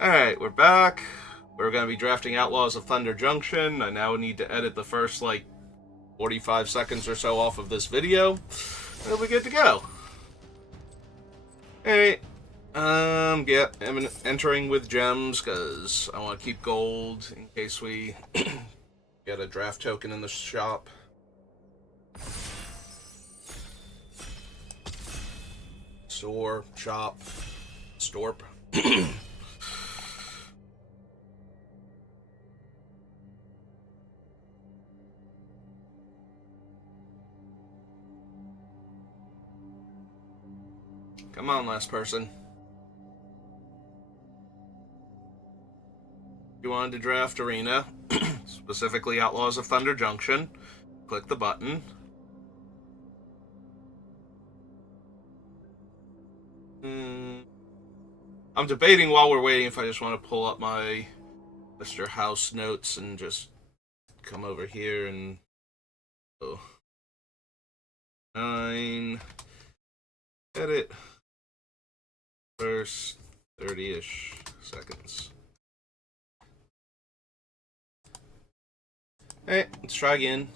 Alright, we're back. We're going to be drafting Outlaws of Thunder Junction. I now need to edit the first, 45 seconds or so off of this video. We'll be good to go. Alright. Yeah, I'm entering with gems, because I want to keep gold in case we get a draft token in the shop. Store, shop, storp. Come on, last person. If you wanted to draft Arena, specifically Outlaws of Thunder Junction, click the button. I'm debating while we're waiting if I just want to pull up my Mr. House notes and just come over here and... Oh. 9... Edit. First 30-ish seconds. Alright, let's try again.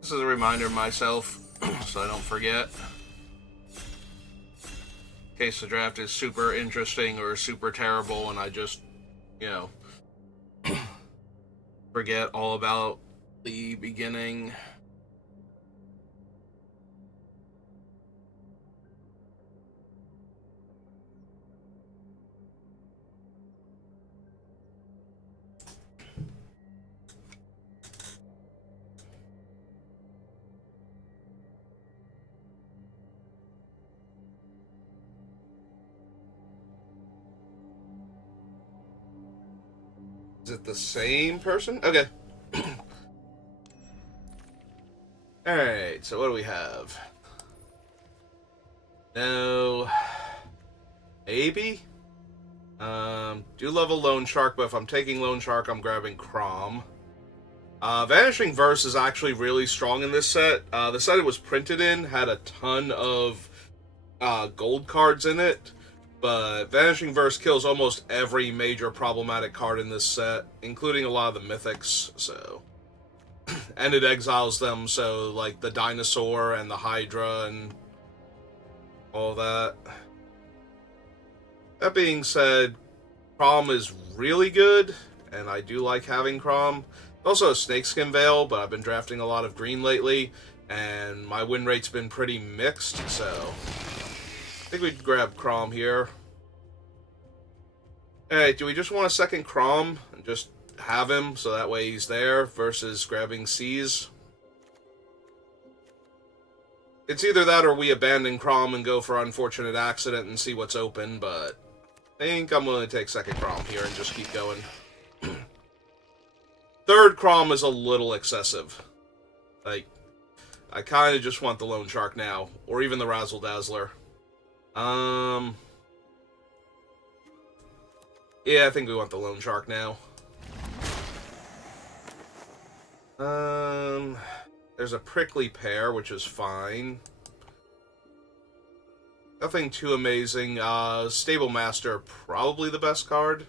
This is a reminder of myself, so I don't forget. In case the draft is super interesting or super terrible and I just, forget all about the beginning. Is it the same person? Okay. Alright, so what do we have? No. Maybe? Do level Loan Shark, but if I'm taking Loan Shark, I'm grabbing Crom. Vanishing Verse is actually really strong in this set. The set it was printed in had a ton of gold cards in it, but Vanishing Verse kills almost every major problematic card in this set, including a lot of the mythics, so... and it exiles them, so, like, the Dinosaur and the Hydra and all that. That being said, Crom is really good, and I do like having Crom. Also a Snakeskin Veil, but I've been drafting a lot of green lately, and my win rate's been pretty mixed, so... I think we'd grab Crom here. Alright, do we just want a second Crom and just have him so that way he's there versus grabbing C's? It's either that or we abandon Crom and go for Unfortunate Accident and see what's open, but I think I'm willing to take second Crom here and just keep going. Third Crom is a little excessive. Like, I kind of just want the Loan Shark now, or even the Razzle Dazzler. Yeah, I think we want the Loan Shark now. There's a Prickly Pear, which is fine. Nothing too amazing. Stable Master, probably the best card.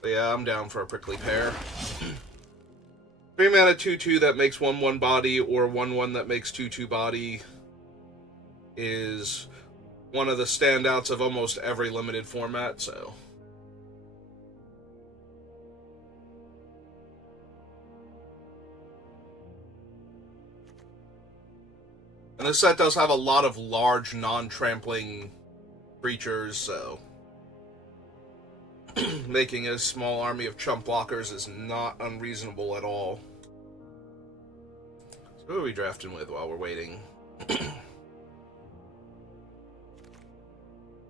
But yeah, I'm down for a Prickly Pear. 3 mana 2/2 that makes 1/1 body, or 1/1 that makes 2/2 body is one of the standouts of almost every limited format, so... And this set does have a lot of large, non-trampling creatures, so... making a small army of chump blockers is not unreasonable at all. So who are we drafting with while we're waiting?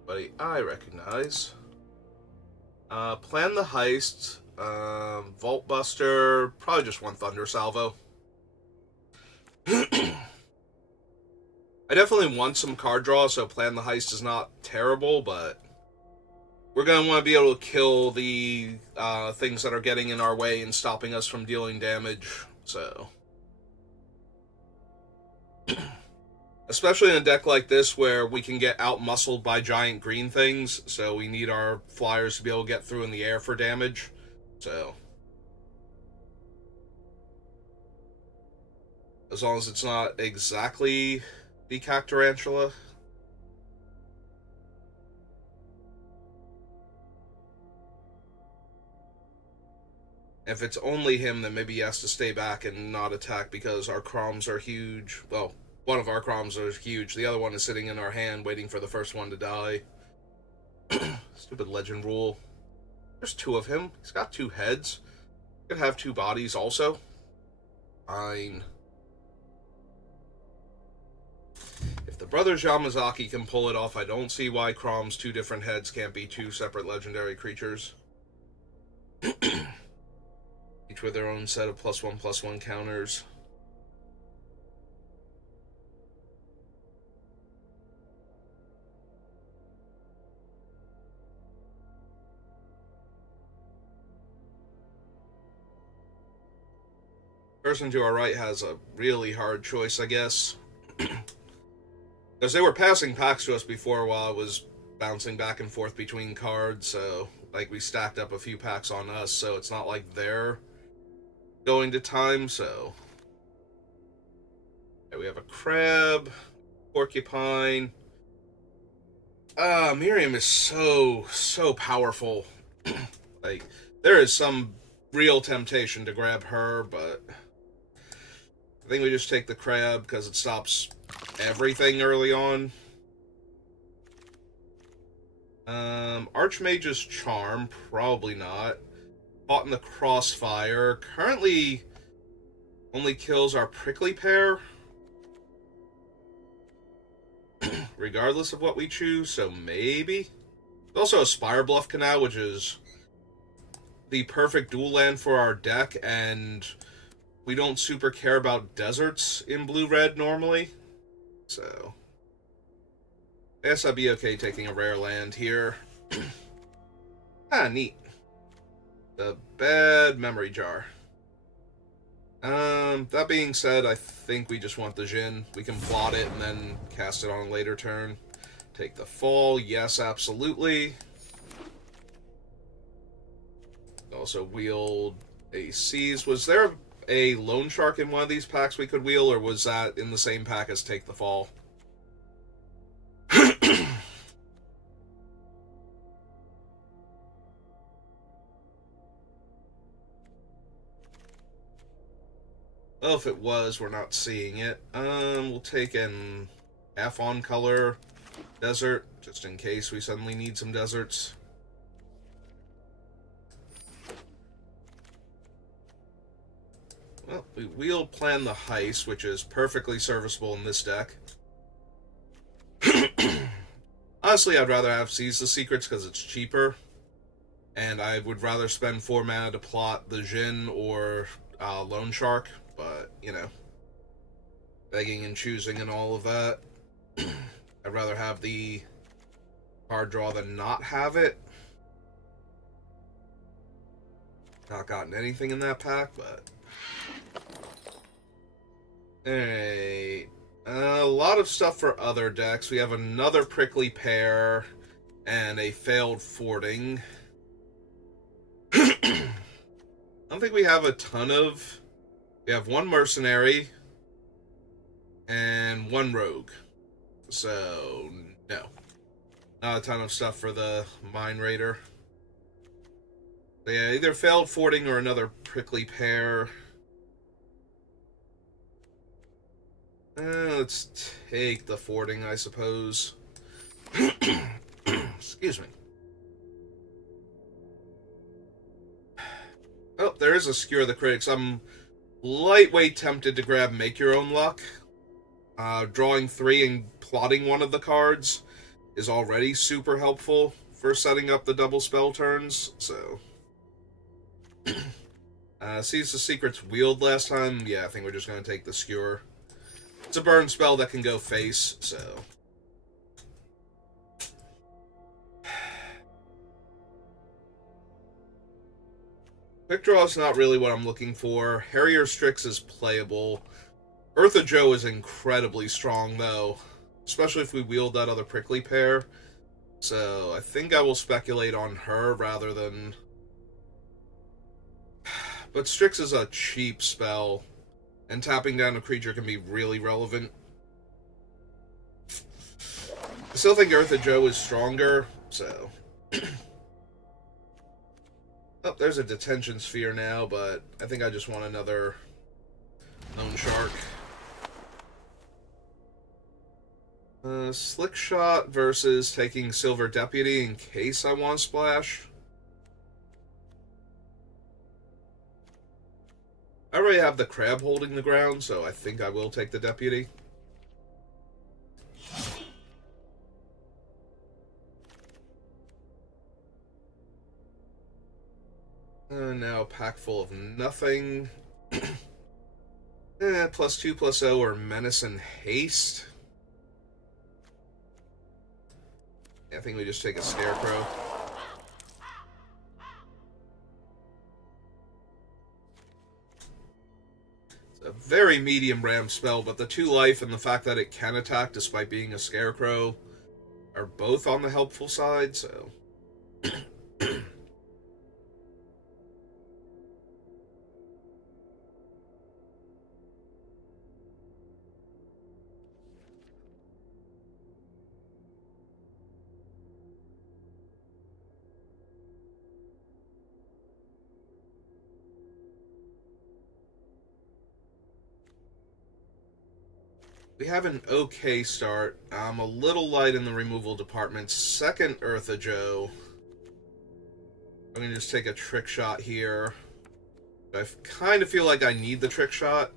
Buddy, I recognize. Plan the Heist. Vault Buster. Probably just one Thunder Salvo. I definitely want some card draw, so Plan the Heist is not terrible, but we're going to want to be able to kill the things that are getting in our way and stopping us from dealing damage, so... Especially in a deck like this where we can get out-muscled by giant green things, so we need our flyers to be able to get through in the air for damage. So, as long as it's not exactly the Cactarantula. If it's only him, then maybe he has to stay back and not attack because our Croms are huge. Well, one of our Croms is huge. The other one is sitting in our hand waiting for the first one to die. Stupid legend rule. There's two of him. He's got two heads. Could have two bodies also. Fine. If the brothers Yamazaki can pull it off, I don't see why Crom's two different heads can't be two separate legendary creatures. Each with their own set of +1/+1 counters. Person to our right has a really hard choice, I guess. Because they were passing packs to us before while I was bouncing back and forth between cards, so like we stacked up a few packs on us, so it's not like they're going to time, so. Okay, we have a crab, porcupine. Miriam is so powerful. Like, there is some real temptation to grab her, but I think we just take the crab because it stops everything early on. Archmage's Charm, probably not. Caught in the Crossfire. Currently only kills our Prickly Pear. Regardless of what we choose, so maybe. There's also a Spire Bluff Canal, which is the perfect dual land for our deck, and we don't super care about deserts in blue-red normally. So, I guess I'd be okay taking a rare land here. Neat. The Bad Memory Jar. That being said, I think we just want the Jin. We can plot it and then cast it on a later turn. Take the fall, yes, absolutely. Also wield a Seize. Was there a Loan Shark in one of these packs we could wheel, or was that in the same pack as Take the Fall? Well, if it was, we're not seeing it. We'll take an F on color desert, just in case we suddenly need some deserts. Well, we'll plan the heist, which is perfectly serviceable in this deck. Honestly, I'd rather have Seize the Secrets because it's cheaper. And I would rather spend 4 mana to plot the Jin or Loan Shark. But, you know, begging and choosing and all of that. I'd rather have the card draw than not have it. Not gotten anything in that pack, but. Alright. A lot of stuff for other decks. We have another Prickly Pear and a Failed Fording. I don't think we have a ton of. We have one Mercenary and one Rogue. So, no. Not a ton of stuff for the Mine Raider. So yeah, either Failed Fording or another Prickly Pear. Let's take the Fording, I suppose. Excuse me. Oh, there is a Skewer the Critics. I'm lightweight tempted to grab Make Your Own Luck. Drawing 3 and plotting one of the cards is already super helpful for setting up the double spell turns, so. Seize the Secrets wheeled last time. Yeah, I think we're just going to take the Skewer. It's a burn spell that can go face, so. Quick Draw is not really what I'm looking for. Harrier Strix is playable. Eartha Joe is incredibly strong, though. especially if we wield that other prickly pear. So I think I will speculate on her rather than... But Strix is a cheap spell, and tapping down a creature can be really relevant. I still think Eartha Joe is stronger, so... Oh, there's a detention sphere now, but I think I just want another Lone Shark. Slick Shot versus taking Silver Deputy in case I want to splash. I already have the crab holding the ground, so I think I will take the Deputy. Now a pack full of nothing. +2/+0 or Menace and Haste. I think we just take a Scarecrow. It's a very medium ram spell, but the 2 life and the fact that it can attack despite being a Scarecrow are both on the helpful side, so... We have an okay start. I'm a little light in the removal department. Second Eartha Joe. I'm going to just take a trick shot here. I kind of feel like I need the trick shot.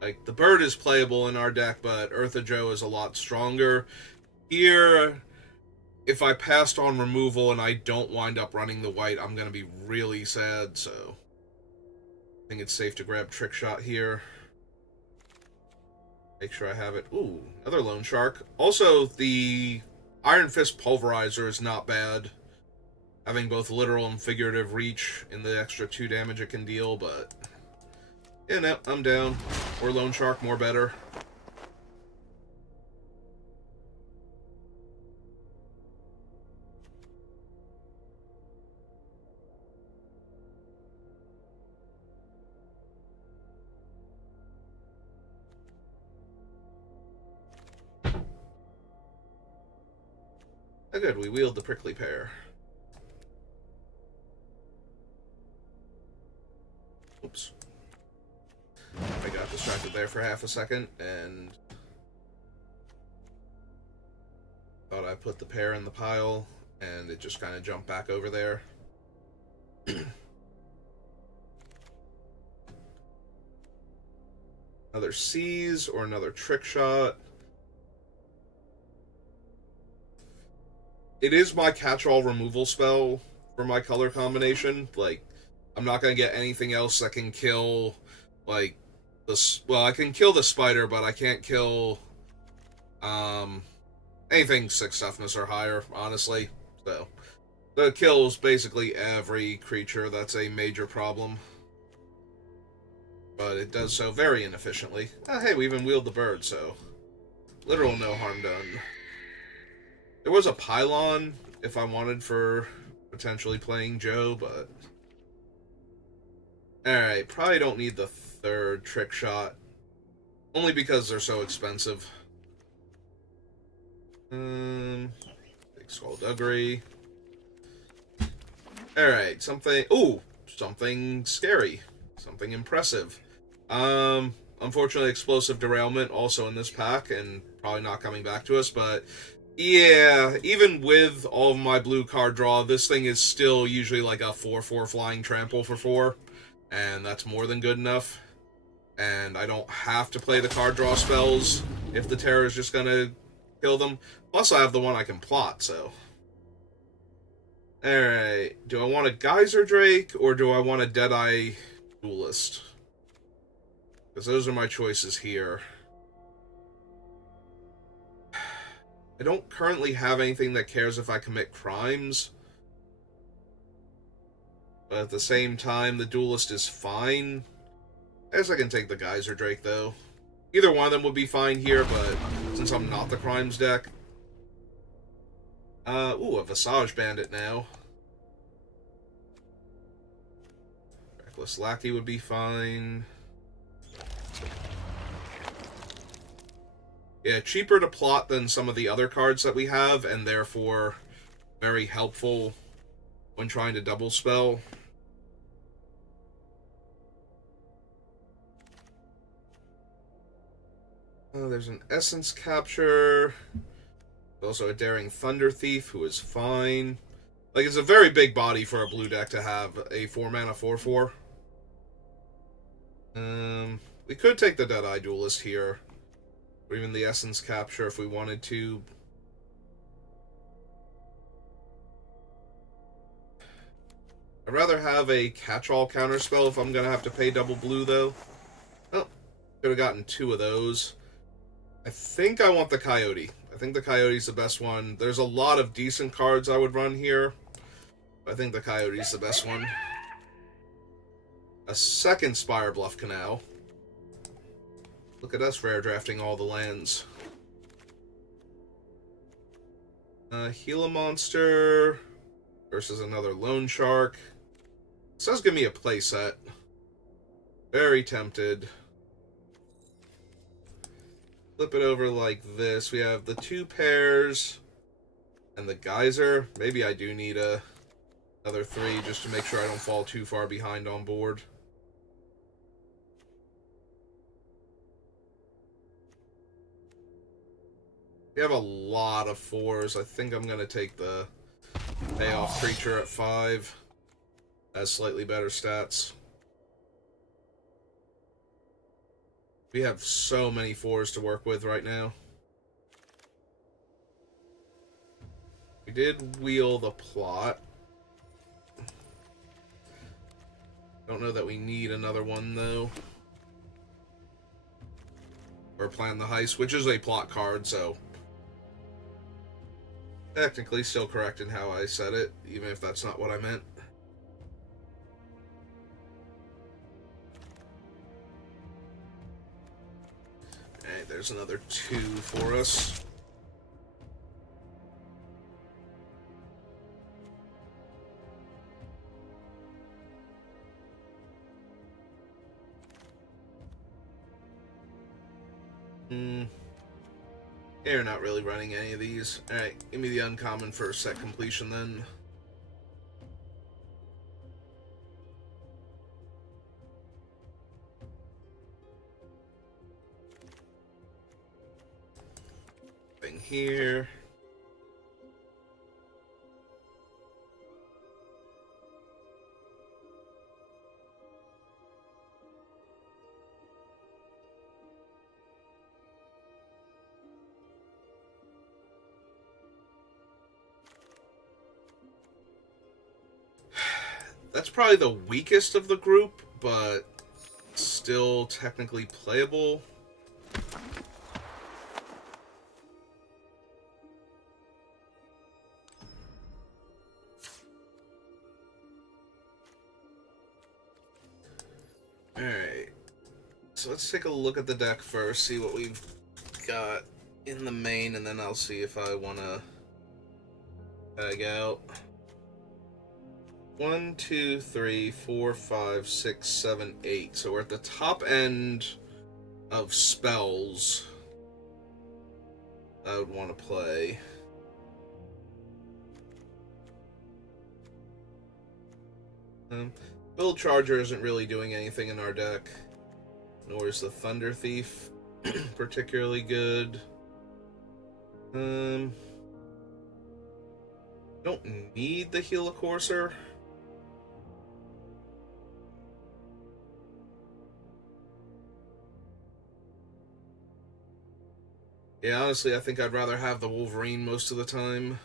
Like, the bird is playable in our deck, but Eartha Joe is a lot stronger. Here, if I passed on removal and I don't wind up running the white, I'm going to be really sad, so... I think it's safe to grab Trick Shot here. Make sure I have it. Ooh, another Lone Shark. Also, the Iron Fist Pulverizer is not bad. Having both literal and figurative reach in the extra 2 damage it can deal, but... Yeah, no, I'm down. More Lone Shark, more better. Oh, good, we wield the prickly pear. Oops. I got distracted there for half a second, and... thought I put the pear in the pile, and it just kind of jumped back over there. Another Seize or another Trick Shot. It is my catch-all removal spell for my color combination. Like, I'm not going to get anything else that can kill, like, this. Well, I can kill the spider, but I can't kill, anything 6 toughness or higher, honestly. So, that kills basically every creature that's a major problem. But it does so very inefficiently. Oh, hey, we even wield the bird, so literal no harm done. There was a pylon if I wanted for potentially playing Joe, but... Alright, probably don't need the 3rd Trick Shot. Only because they're so expensive. Big Skullduggery. Alright, something... Ooh! Something scary. Something impressive. Unfortunately, Explosive Derailment also in this pack, and probably not coming back to us, but... Yeah, even with all of my blue card draw, this thing is still usually like a 4/4 flying trample for 4, and that's more than good enough. And I don't have to play the card draw spells if the terror is just gonna kill them. Plus, I have the one I can plot, so... Alright, do I want a Geyser Drake, or do I want a Deadeye Duelist? Because those are my choices here. I don't currently have anything that cares if I commit crimes. But at the same time, the Duelist is fine. I guess I can take the Geyser Drake, though. Either one of them would be fine here, but since I'm not the Crimes deck... ooh, a Visage Bandit now. Reckless Lackey would be fine. Yeah, cheaper to plot than some of the other cards that we have, and therefore very helpful when trying to double spell. There's an Essence Capture. Also a Daring Thunder Thief, who is fine. Like, it's a very big body for a blue deck to have a 4-mana 4/4. We could take the Deadeye Duelist here. Or even the Essence Capture if we wanted to. I'd rather have a catch-all counterspell if I'm going to have to pay double blue, though. Oh, could have gotten 2 of those. I think I want the Coyote. I think the Coyote's the best one. There's a lot of decent cards I would run here. I think the Coyote's the best one. A second Spire Bluff Canal. Look at us rare drafting all the lands. Gila Monster versus another Loan Shark. This does give me a playset. Very tempted. Flip it over like this. We have the 2 pairs and the Geyser. Maybe I do need another 3 just to make sure I don't fall too far behind on board. We have a lot of 4s. I think I'm going to take the Payoff Creature at 5. Has slightly better stats. We have so many 4s to work with right now. We did wheel the plot. Don't know that we need another one, though. Or Plan the Heist, which is a plot card, so... technically still correct in how I said it, even if that's not what I meant. Alright, there's another 2 for us. You're not really running any of these. Alright, give me the uncommon for set completion then. Thing here. That's probably the weakest of the group, but still technically playable. Alright. So let's take a look at the deck first, see what we've got in the main, and then I'll see if I want to tag out. 1, 2, 3, 4, 5, 6, 7, 8. So we're at the top end of spells I would want to play. Build Charger isn't really doing anything in our deck, nor is the Thunder Thief particularly good. Don't need the Helicourser. Yeah, honestly, I think I'd rather have the Wolverine most of the time.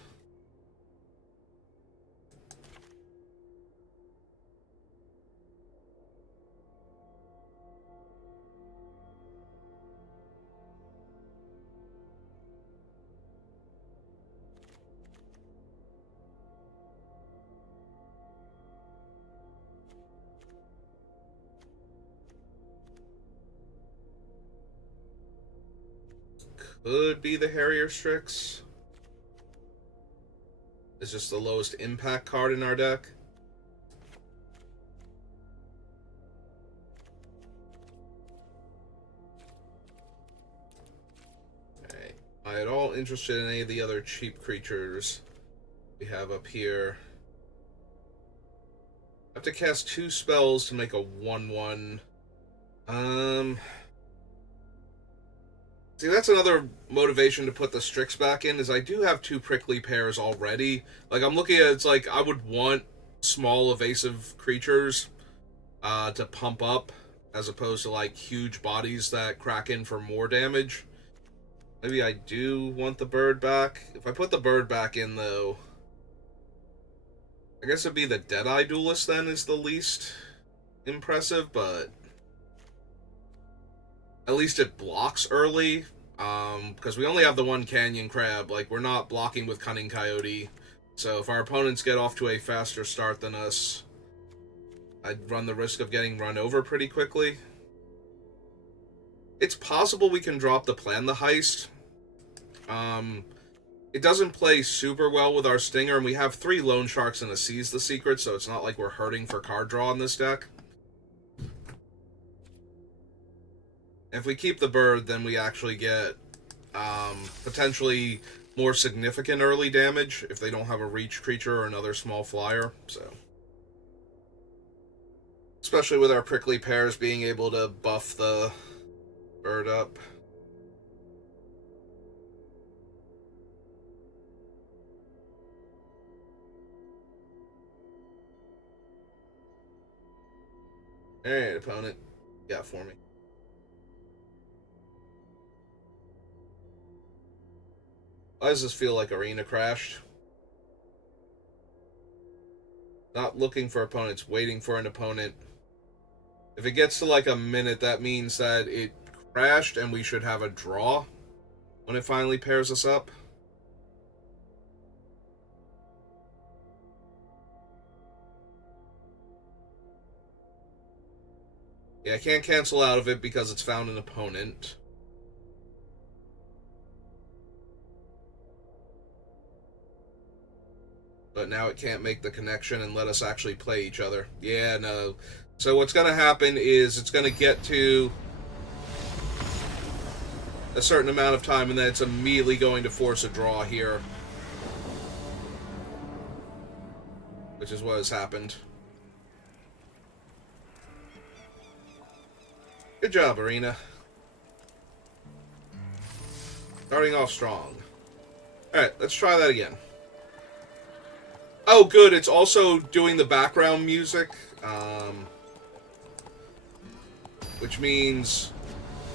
could be the Harrier Strix. It's just the lowest impact card in our deck. Alright. Am I at all interested in any of the other cheap creatures we have up here? I have to cast 2 spells to make a 1/1. See, that's another motivation to put the Strix back in, is I do have 2 prickly pairs already. Like, I'm looking at it's like, I would want small evasive creatures to pump up, as opposed to, like, huge bodies that crack in for more damage. Maybe I do want the bird back. If I put the bird back in, though, I guess it'd be the Deadeye Duelist, then, is the least impressive, but at least it blocks early, because we only have the 1 Canyon Crab. Like, we're not blocking with Cunning Coyote, so if our opponents get off to a faster start than us, I'd run the risk of getting run over pretty quickly. It's possible we can drop the Plan the Heist. It doesn't play super well with our Stinger, and we have 3 Loan Sharks and a Seize the Secret, so it's not like we're hurting for card draw in this deck. If we keep the bird, then we actually get potentially more significant early damage if they don't have a reach creature or another small flyer. So, especially with our prickly pairs being able to buff the bird up. Alright, opponent. Yeah, for me. Why does this feel like Arena crashed? Not looking for opponents, waiting for an opponent. If it gets to like a minute, that means that it crashed and we should have a draw when it finally pairs us up. Yeah, I can't cancel out of it because it's found an opponent. But now it can't make the connection and let us actually play each other. Yeah, no. So what's going to happen is it's going to get to a certain amount of time, and then it's immediately going to force a draw here. Which is what has happened. Good job, Arena. Starting off strong. Alright, let's try that again. Oh, good. It's also doing the background music, which means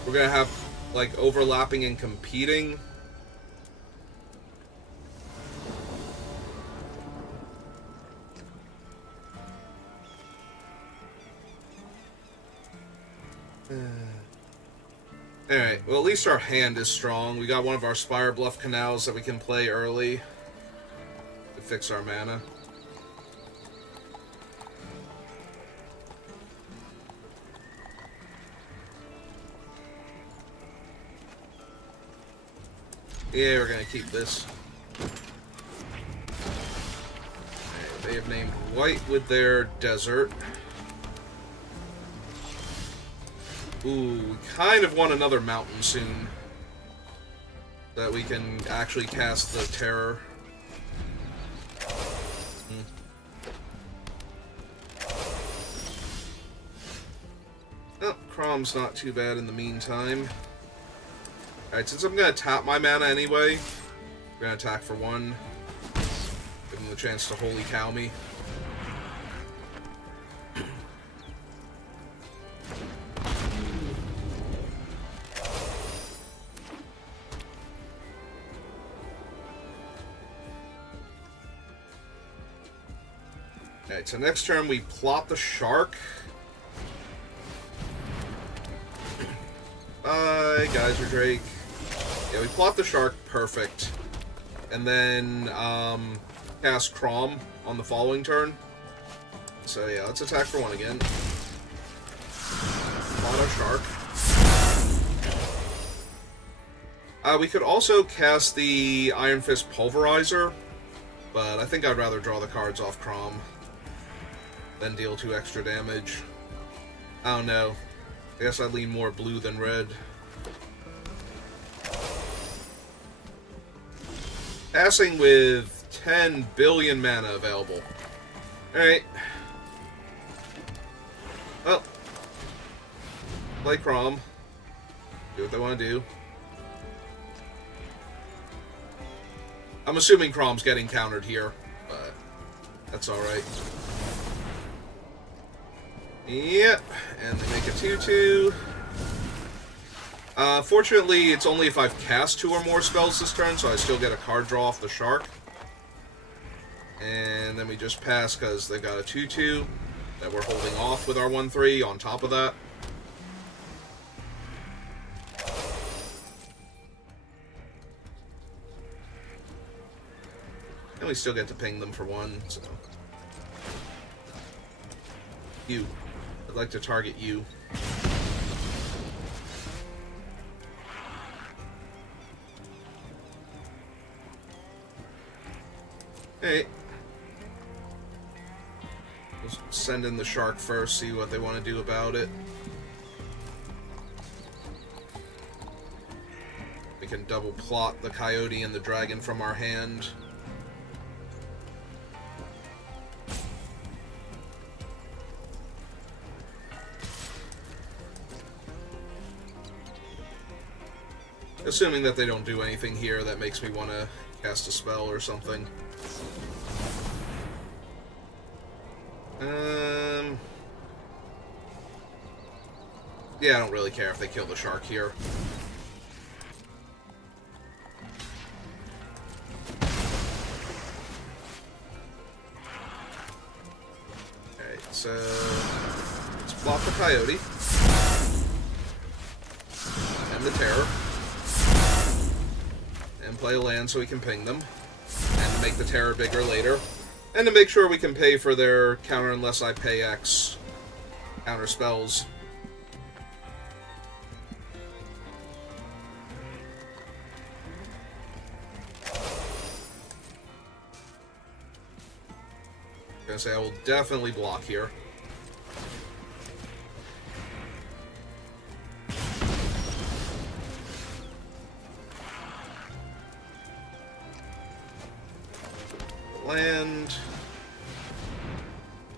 we're going to have, like, overlapping and competing. Alright, well, at least our hand is strong. We got one of our Spire Bluff Canals that we can play early to fix our mana. Yeah, we're gonna keep this. Right, they have named White with their Desert. Ooh, we kind of want another mountain soon. So that we can actually cast the Terror. Oh, Crom's not too bad in the meantime. Alright, since I'm going to tap my mana anyway, we're going to attack for 1. Give him the chance to Holy Cow me. Alright, so next turn we plot the Shark. Bye, Geyser Drake. Yeah, we plot the Shark, perfect. And then, cast Crom on the following turn. So yeah, let's attack for 1 again. Plot a Shark. We could also cast the Iron Fist Pulverizer, but I think I'd rather draw the cards off Crom than deal 2 extra damage. I don't know. I guess I'd lean more blue than red. Passing with 10 billion mana available. Alright. Well. Play Crom. Do what they want to do. I'm assuming Crom's getting countered here, but that's alright. Yep, and they make a 2/2. Fortunately, it's only if I've cast 2 or more spells this turn, so I still get a card draw off the shark. And then we just pass because they've got a 2/2 that we're holding off with our 1/3 on top of that. And we still get to ping them for 1, so... You. I'd like to target you. Hey. We'll send in the shark first, see what they want to do about it. We can double plot the coyote and the dragon from our hand. Assuming that they don't do anything here that makes me want to cast a spell or something. Yeah, I don't really care if they kill the shark here. Okay, so let's block the coyote and the terror. And play a land so we can ping them. And to make the terror bigger later. And to make sure we can pay for their counter unless I pay X counter spells. I'm gonna say I will definitely block here. Land.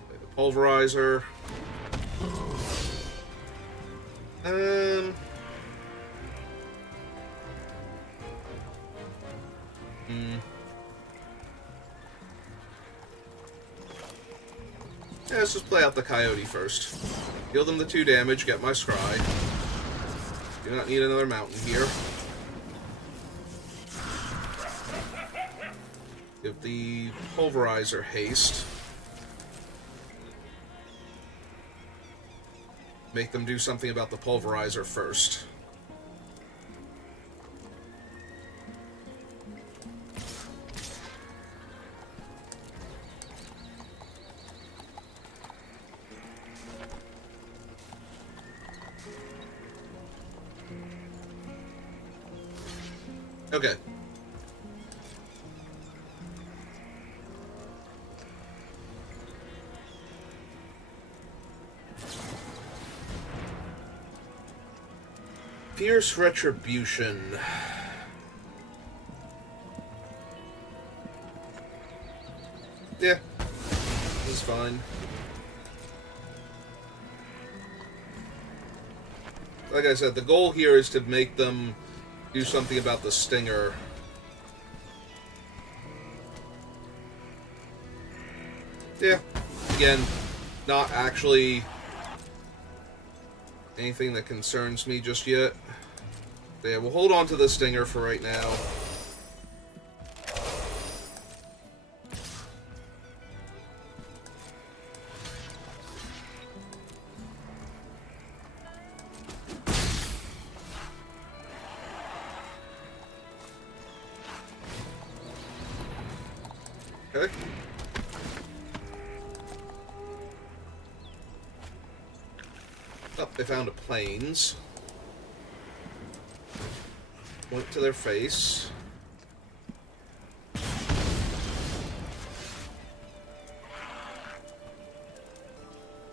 Play the Pulverizer. Yeah, let's just play out the coyote first. Deal them the 2 damage, get my scry. Do not need another mountain here. Give the Pulverizer haste. Make them do something about the Pulverizer first. Okay. Fierce Retribution. Yeah, this is fine. Like I said, the goal here is to make them do something about the stinger. Yeah, again, not actually anything that concerns me just yet. Yeah, we'll hold on to the stinger for right now. Okay. Oh, they found a plains. Point to their face.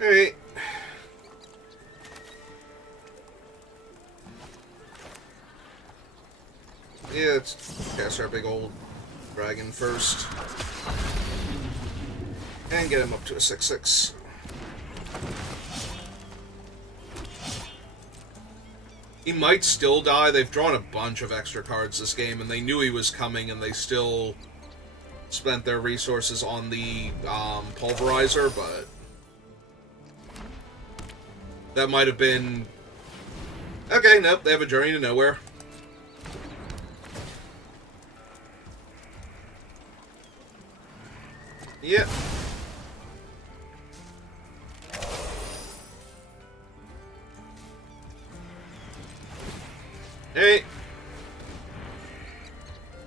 Alright. Yeah, let's cast our big old dragon first. And get him up to a 6/6. He might still die. They've drawn a bunch of extra cards this game, and they knew he was coming, and they still spent their resources on the pulverizer, but that might have been... Okay, nope, they have a Journey to Nowhere. Yep. Hey.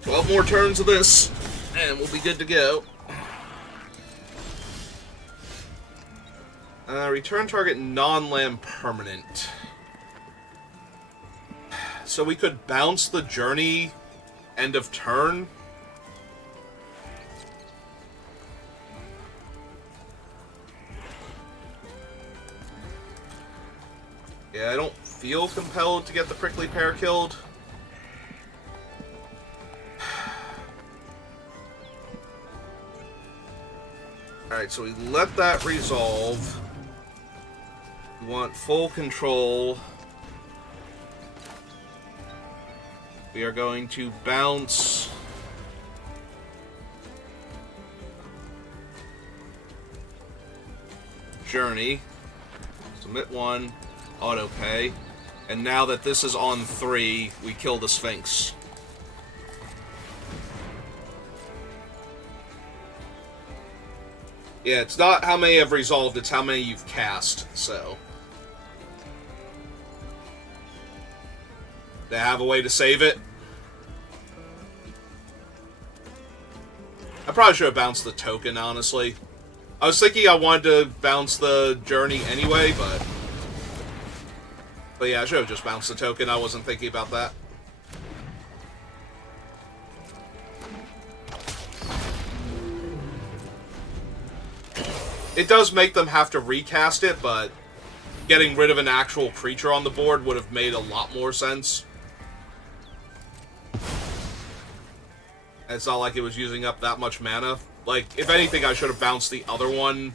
12 more turns of this, and we'll be good to go. Return target non-land permanent. So we could bounce the Journey end of turn. Yeah, I don't feel compelled to get the Prickly Pear killed. Alright, so we let that resolve. We want full control. We are going to bounce Journey. Submit one. Auto pay. And now that this is on 3, we kill the Sphinx. Yeah, it's not how many have resolved, it's how many you've cast, so. They have a way to save it. I probably should have bounced the token, honestly. I was thinking I wanted to bounce the Journey anyway, but yeah, I should have just bounced the token. I wasn't thinking about that. It does make them have to recast it, but getting rid of an actual creature on the board would have made a lot more sense. It's not like it was using up that much mana. Like, if anything, I should have bounced the other one,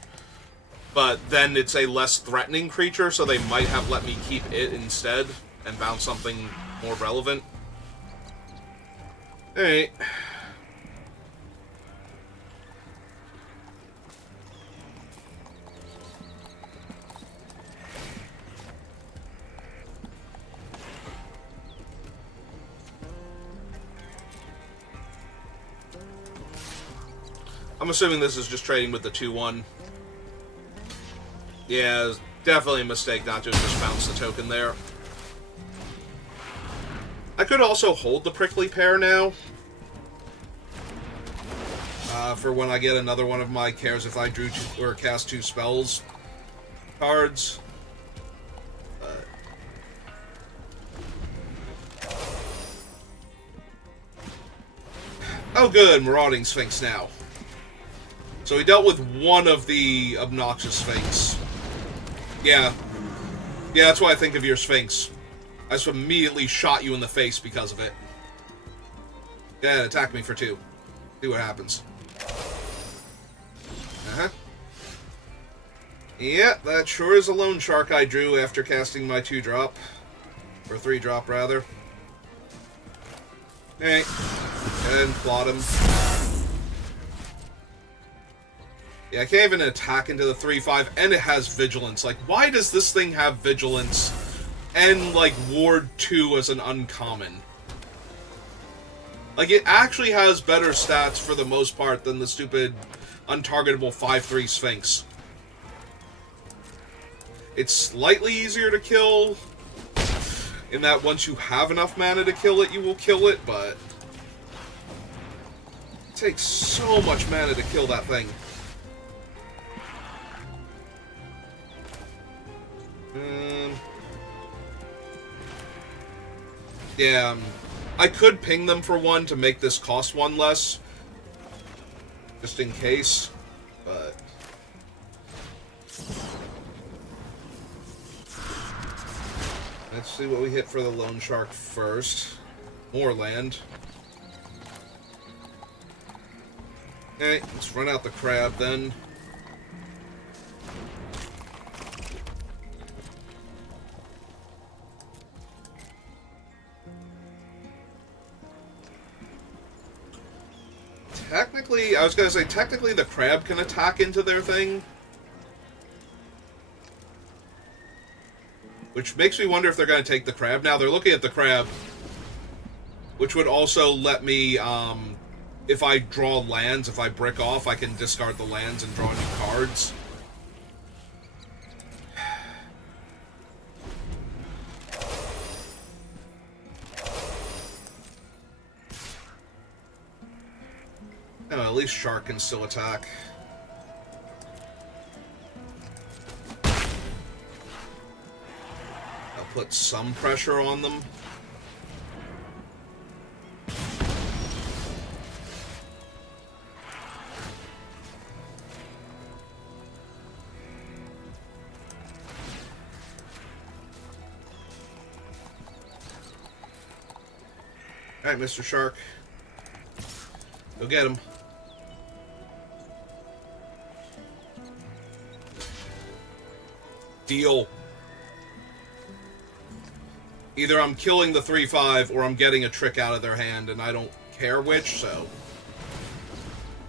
but then it's a less threatening creature, so they might have let me keep it instead and bounce something more relevant. Alright. I'm assuming this is just trading with the 2/1. Yeah, it's definitely a mistake not to have just bounced the token there. I could also hold the Prickly Pear now. For when I get another one of my cares if I drew or cast 2 spells cards. Oh good, Marauding Sphinx now. So he dealt with one of the obnoxious Sphinx. Yeah. Yeah, that's why I think of your Sphinx. I just immediately shot you in the face because of it. Yeah, attack me for 2. See what happens. Uh-huh. Yeah, that sure is a Loan Shark I drew after casting my 2-drop. Or 3-drop, rather. Alright. And plot him. Yeah, I can't even attack into the 3/5, and it has Vigilance. Like, why does this thing have Vigilance and, like, Ward 2 as an uncommon? Like, it actually has better stats for the most part than the stupid untargetable 5/3 Sphinx. It's slightly easier to kill, in that once you have enough mana to kill it, you will kill it, but it takes so much mana to kill that thing. Yeah, I could ping them for one to make this cost one less, just in case, but... Let's see what we hit for the loan shark first. More land. Okay, let's run out the crab then. Technically, I was going to say, technically the crab can attack into their thing. Which makes me wonder if they're going to take the crab. Now, they're looking at the crab. Which would also let me, if I draw lands, if I brick off, I can discard the lands and draw new cards. Oh, at least Shark can still attack. I'll put some pressure on them. Alright, Mr. Shark. Go get him. Deal. Either I'm killing the 3/5 or I'm getting a trick out of their hand, and I don't care which, so...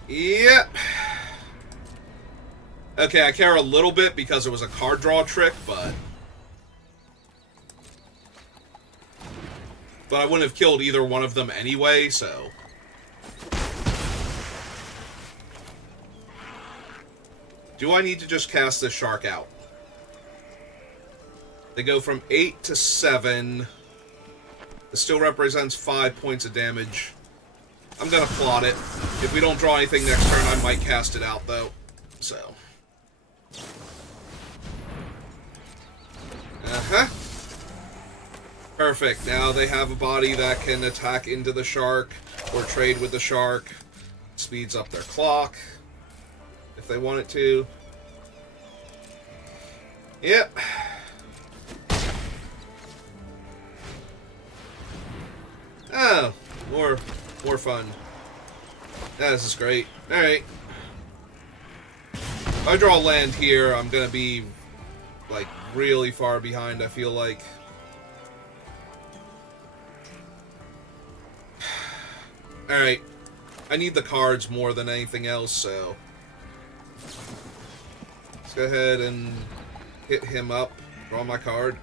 Yep. Okay, I care a little bit because it was a card draw trick, but I wouldn't have killed either one of them anyway, so... Do I need to just cast this shark out? They go from 8 to 7. It still represents 5 points of damage. I'm gonna plot it. If we don't draw anything next turn, I might cast it out, though. So. Uh-huh. Perfect. Now they have a body that can attack into the shark or trade with the shark. Speeds up their clock if they want it to. Yep. Oh, more fun. Yeah, this is great. Alright. If I draw land here, I'm gonna be, like, really far behind, I feel like. Alright. I need the cards more than anything else, so... Let's go ahead and hit him up. Draw my card.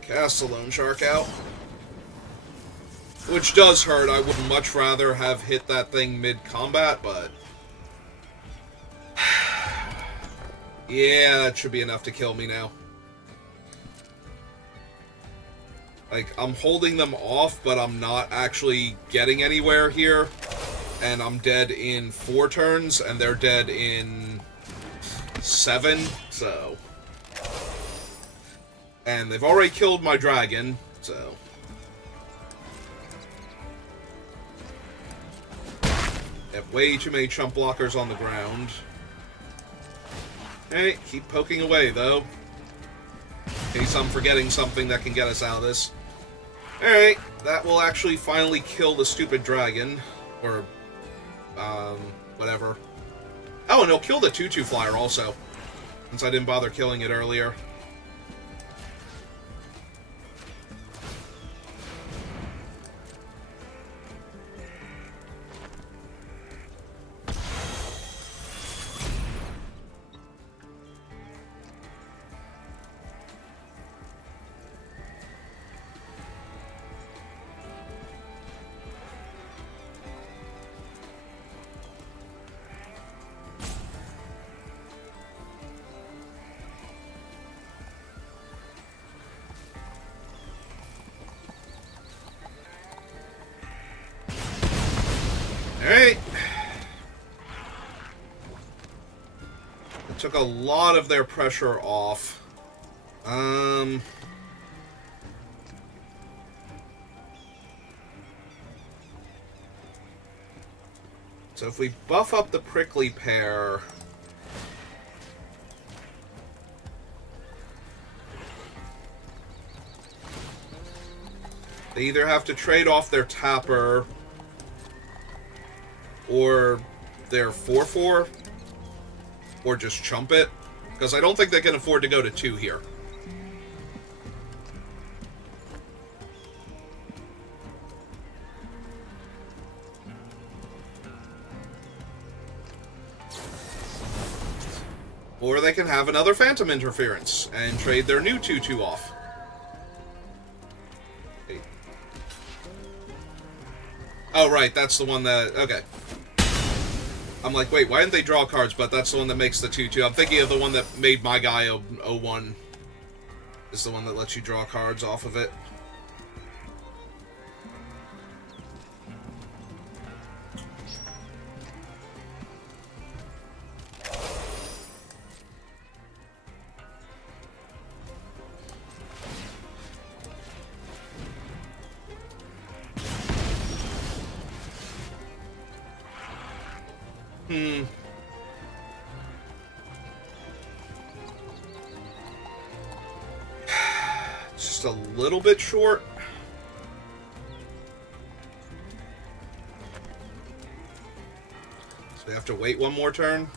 Cast the loan shark out. Which does hurt. I would much rather have hit that thing mid-combat, but... Yeah, that should be enough to kill me now. Like, I'm holding them off, but I'm not actually getting anywhere here. And I'm dead in 4 turns, and they're dead in 7, so... And they've already killed my dragon, so... Have way too many chump blockers on the ground. Hey, keep poking away, though. In case I'm forgetting something that can get us out of this. Alright, that will actually finally kill the stupid dragon. Or, whatever. Oh, and it'll kill the 2/2 flyer also. Since I didn't bother killing it earlier. Alright. It took a lot of their pressure off. So if we buff up the prickly pear... They either have to trade off their tapper or their 4/4 or just chump it, because I don't think they can afford to go to 2 here. Or they can have another Phantom Interference and trade their new 2/2 off. Oh, right, that's the one that... Okay. I'm like, wait, why didn't they draw cards? But that's the one that makes the 2/2. I'm thinking of the one that made my guy 0/1. Is the one that lets you draw cards off of it. Just a little bit short. So we have to wait one more turn.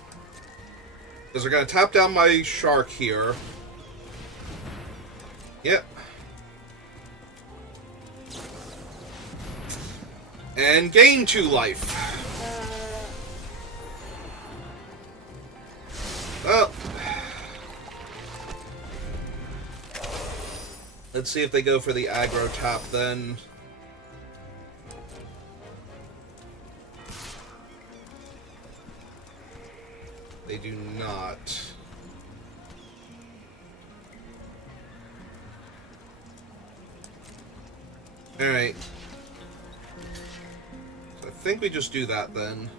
Because they're going to tap down my shark here. Yep. And gain 2 life. Oh. Let's see if they go for the aggro tap then. They do not. Alright. So I think we just do that then.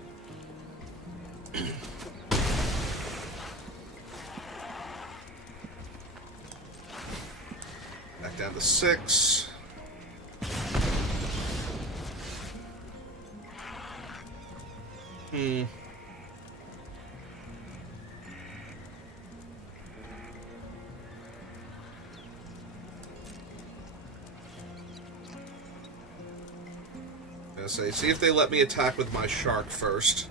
Back down to 6. See if they let me attack with my shark first.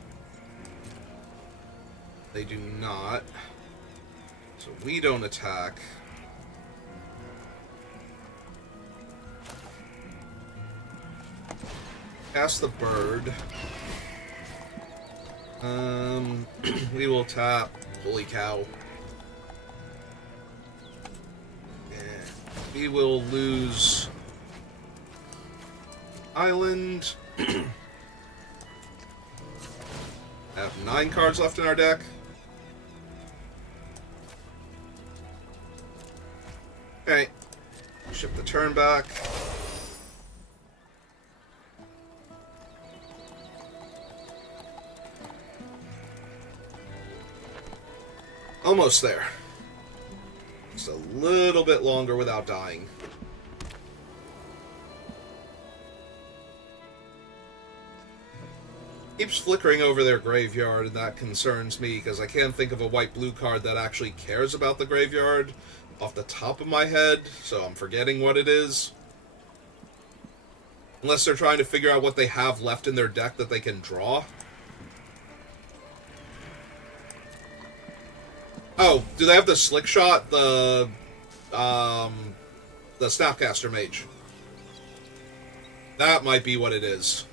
They do not. So we don't attack. Cast the bird. We will tap. Holy cow. And we will lose island. Have 9 cards left in our deck. Okay. Ship the turn back. Almost there. Just a little bit longer without dying. Keeps flickering over their graveyard, and that concerns me, because I can't think of a white-blue card that actually cares about the graveyard off the top of my head, so I'm forgetting what it is. Unless they're trying to figure out what they have left in their deck that they can draw. Oh, do they have the Slick Shot? The Snapcaster Mage. That might be what it is.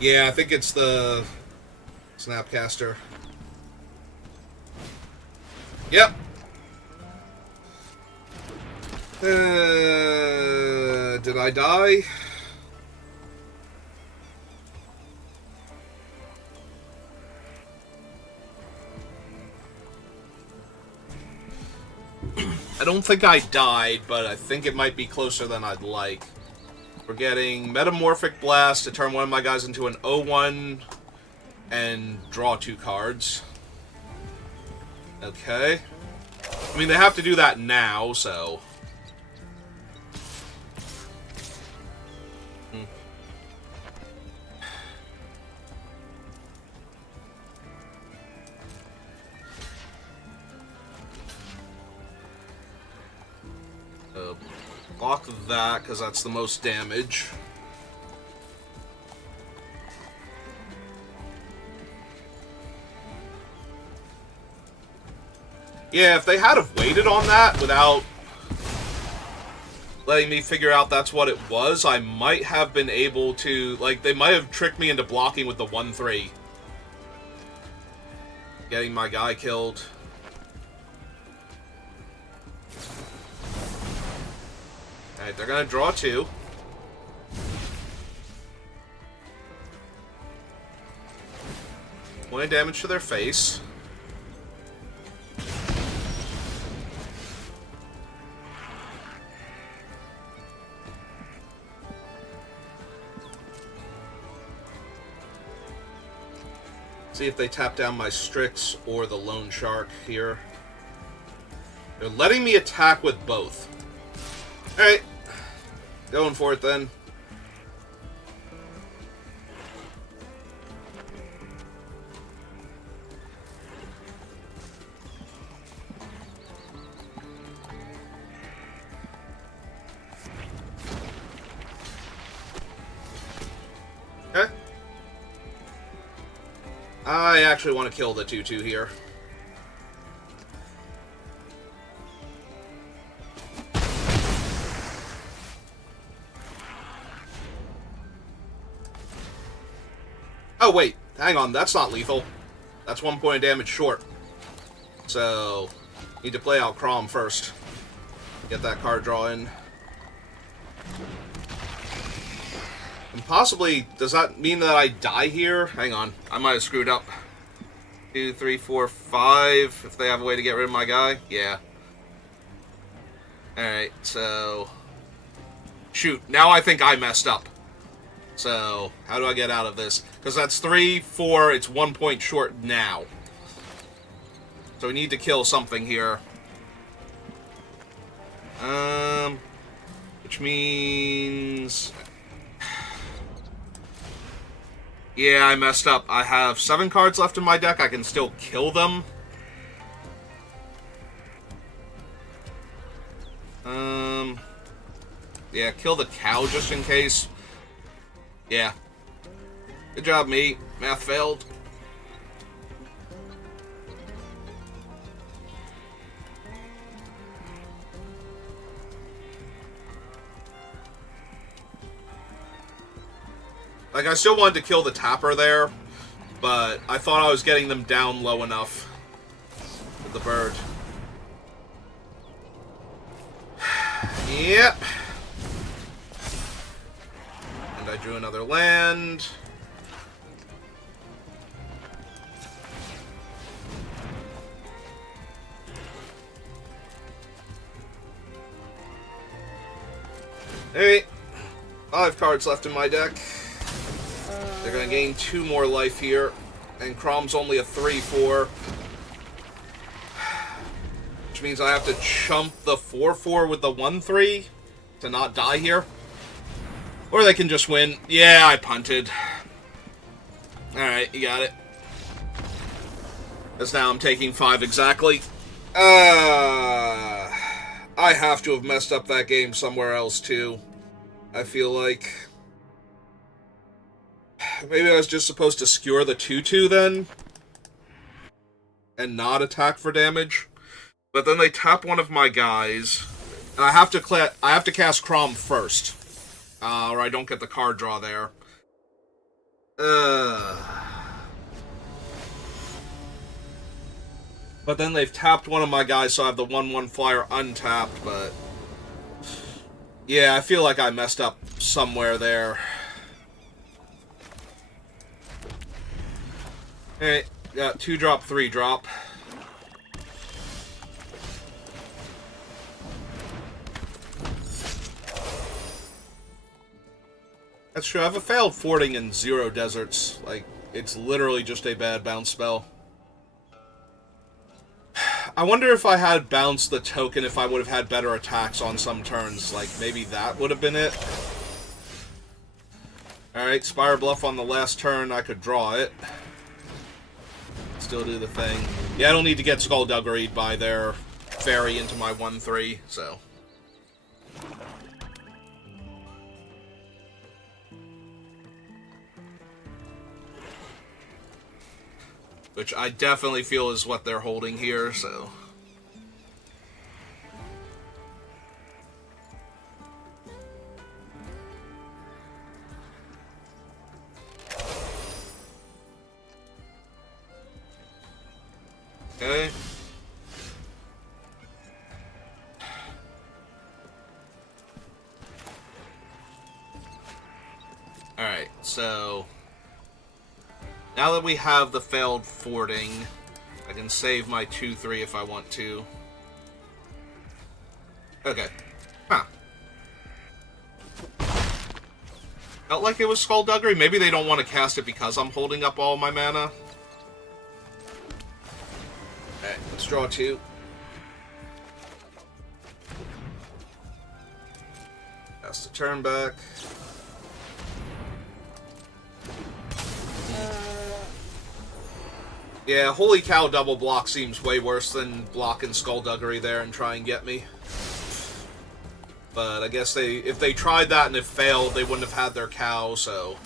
Yeah, I think it's the Snapcaster. Yep. Did I die? I don't think I died, but I think it might be closer than I'd like. We're getting Metamorphic Blast to turn one of my guys into an 0/1 and draw 2 cards. Okay. I mean, they have to do that now, so... Block that, because that's the most damage. Yeah, if they had have waited on that without letting me figure out that's what it was, I might have been able to... Like, they might have tricked me into blocking with the 1-3. Getting my guy killed. Alright, they're gonna draw 2. Point of damage to their face. See if they tap down my Strix or the Lone Shark here. They're letting me attack with both. Alright. Going for it then. Okay. I actually want to kill the 2-2 here. Oh, wait. Hang on. That's not lethal. That's 1 point of damage short. So, need to play out Crom first. Get that card draw in. And possibly, does that mean that I die here? Hang on. I might have screwed up. 2, 3, 4, 5. If they have a way to get rid of my guy. Yeah. Alright, so... Shoot. Now I think I messed up. So, how do I get out of this? Because that's 3, 4, it's 1 point short now. So we need to kill something here. Which means... Yeah, I messed up. I have 7 cards left in my deck. I can still kill them. Yeah, kill the cow just in case. Yeah. Good job, me. Math failed. Like, I still wanted to kill the tapper there, but I thought I was getting them down low enough with the bird. Yep. And I drew another land. Alright. 5 cards left in my deck. They're going to gain 2 more life here. And Crom's only a 3-4. Which means I have to chump the 4-4 with the 1-3 to not die here. Or they can just win. Yeah, I punted. Alright, you got it. Because now I'm taking 5 exactly. I have to have messed up that game somewhere else too. I feel like... Maybe I was just supposed to skewer the 2-2 then? And not attack for damage? But then they tap one of my guys. And I have to cast Crom first. Or I don't get the card draw there. But then they've tapped one of my guys, so I have the 1-1 flyer untapped, but... Yeah, I feel like I messed up somewhere there. Alright, got 2-drop, 3-drop. That's true, I have a failed fording in 0 deserts. Like, it's literally just a bad bounce spell. I wonder if I had bounced the token, if I would have had better attacks on some turns. Like, maybe that would have been it. Alright, Spire Bluff on the last turn. I could draw it. Still do the thing. Yeah, I don't need to get Skullduggery'd by their fairy into my 1-3, so... Which I definitely feel is what they're holding here, so... Okay. Alright, so... Now that we have the failed fording, I can save my 2-3 if I want to. Okay. Huh. Felt like it was Skullduggery. Maybe they don't want to cast it because I'm holding up all my mana. Alright, let's draw 2. Pass the turn back. Yeah, Holy Cow double block seems way worse than blocking Skullduggery there and try and get me. But I guess if they tried that and it failed, they wouldn't have had their cow, so...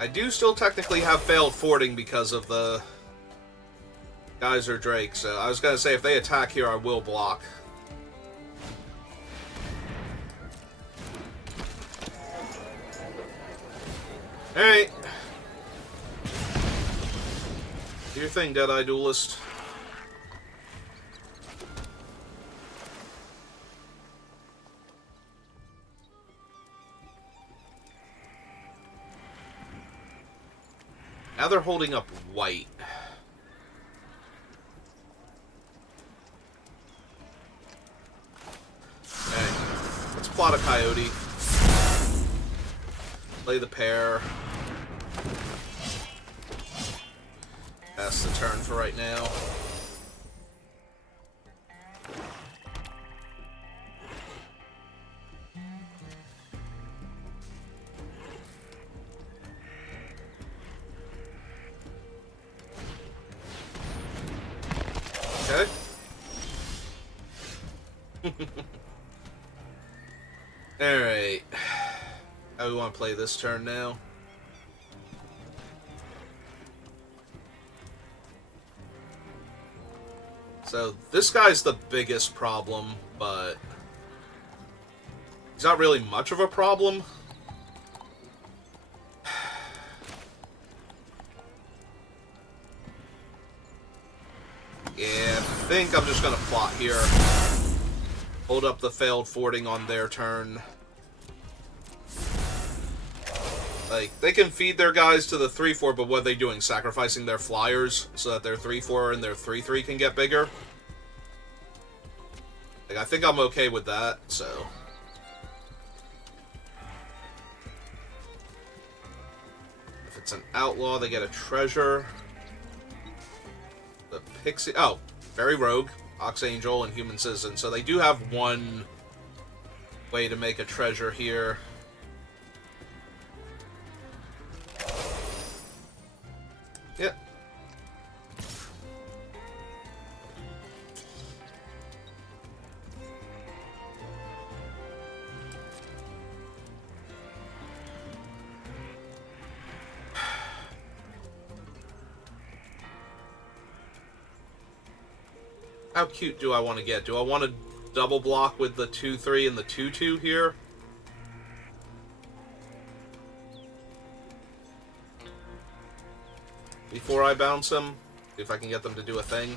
I do still technically have failed fording because of the Geyser Drake, so I was gonna say if they attack here, I will block. Alright. Do your thing, Deadeye Duelist. Now they're holding up white. Okay. Let's plot a coyote. Play the pair. Pass the turn for right now. Okay. Alright. How do we want to play this turn now? So, this guy's the biggest problem, but he's not really much of a problem. Yeah, I think I'm just going to plot here. Hold up the failed fording on their turn. Like, they can feed their guys to the 3-4, but what are they doing? Sacrificing their flyers so that their 3-4 and their 3-3 can get bigger? Like, I think I'm okay with that, so... If it's an outlaw, they get a treasure. The pixie... Oh, Fairy Rogue, Ox Angel, and Human Citizen. So they do have one way to make a treasure here. Yep. How cute do I want to get? Do I want to double block with the 2-3 and the 2-2 here? Before I bounce them, see if I can get them to do a thing.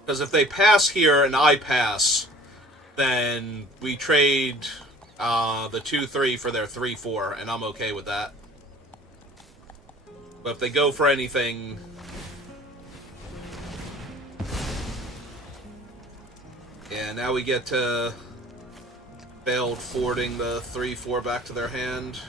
Because if they pass here and I pass, then we trade the 2-3 for their 3-4, and I'm okay with that. But if they go for anything... Yeah, now we get to failed forwarding the 3-4 back to their hand.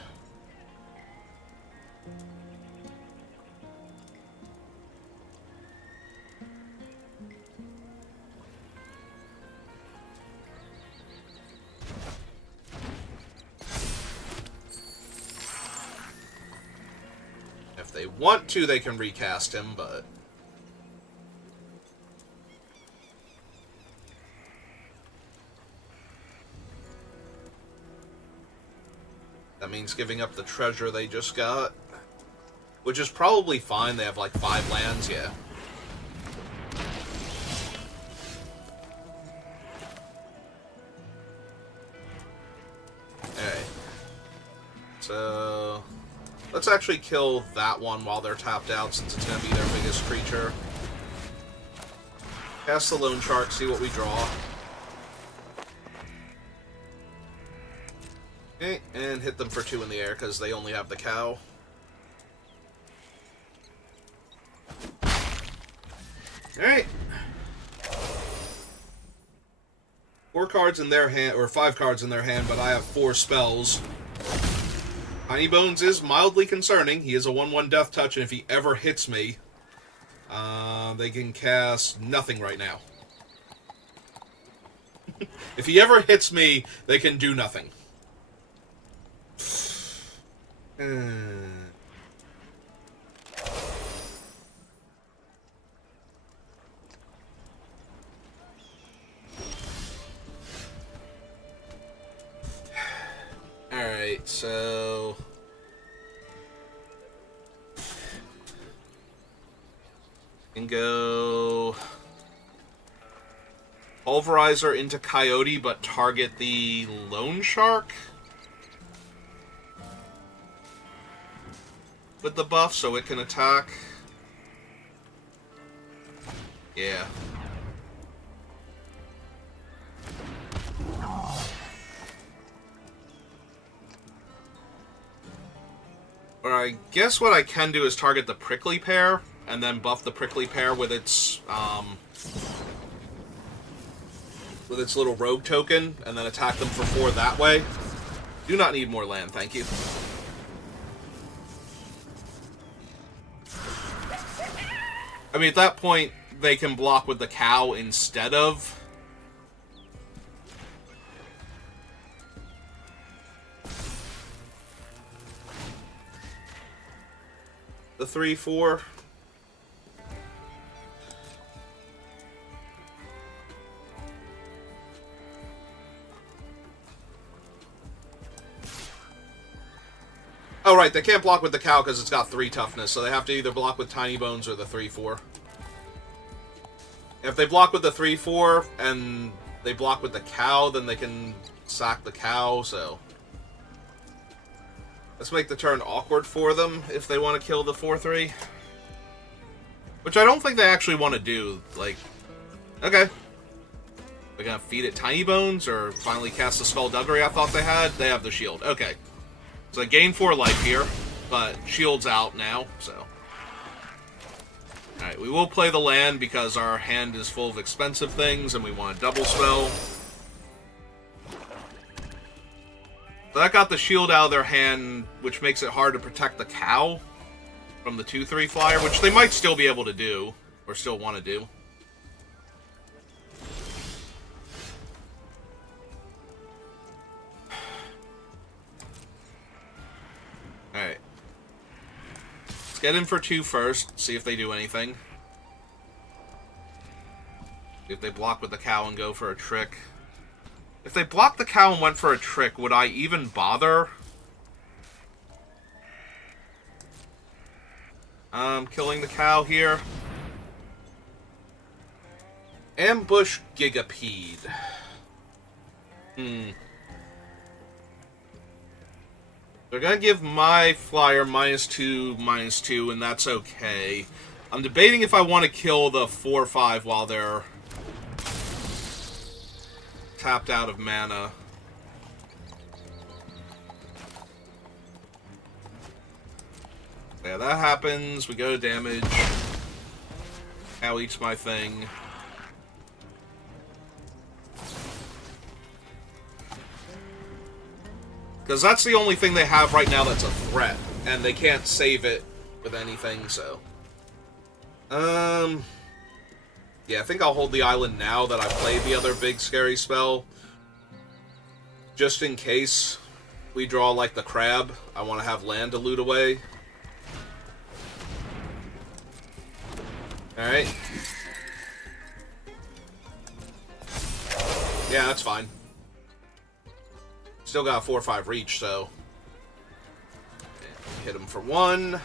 If they want to, they can recast him, but... that means giving up the treasure they just got. Which is probably fine, they have like 5 lands, yeah. Okay. So... let's actually kill that one while they're tapped out, since it's going to be their biggest creature. Cast the Loan Shark, see what we draw. Okay, and hit them for 2 in the air, because they only have the cow. Alright. 4 cards in their hand, or 5 cards in their hand, but I have 4 spells. Tiny Bones is mildly concerning. He is a 1/1 death touch, and if he ever hits me, they can cast nothing right now. If he ever hits me, they can do nothing. Alright, so... can go... Pulverizer into Coyote, but target the Loan Shark? With the buff, so it can attack. Yeah. Or I guess what I can do is target the Prickly Pear, and then buff the Prickly Pear with its little rogue token, and then attack them for 4 that way. Do not need more land, thank you. I mean, at that point, they can block with the cow instead of... the 3/4. Oh, right, they can't block with the cow because it's got 3 toughness, so they have to either block with Tiny Bones or the 3/4. If they block with the 3/4 and they block with the cow, then they can sack the cow, so... let's make the turn awkward for them if they want to kill the 4/3. Which I don't think they actually want to do. Like, okay. They're going to feed it Tiny Bones or finally cast the Skullduggery I thought they had? They have the shield. Okay. So I gain 4 life here, but shield's out now, so... alright, we will play the land because our hand is full of expensive things and we want a double spell. So that got the shield out of their hand, which makes it hard to protect the cow from the 2/3 flyer, which they might still be able to do, or still want to do. Alright. Let's get in for 2 first, see if they do anything. See if they block with the cow and go for a trick. If they blocked the cow and went for a trick, would I even bother? Killing the cow here. Ambush Gigapede. They're gonna give my flyer -2/-2, and that's okay. I'm debating if I want to kill the 4/5 while they're tapped out of mana. Yeah, that happens. We go to damage. Cow eats my thing. Because that's the only thing they have right now that's a threat. And they can't save it with anything, so... Yeah, I think I'll hold the island now that I've played the other big scary spell. Just in case we draw, like, the crab. I want to have land to loot away. Alright. Yeah, that's fine. Still got a 4-5 reach, so... Hit him for 1.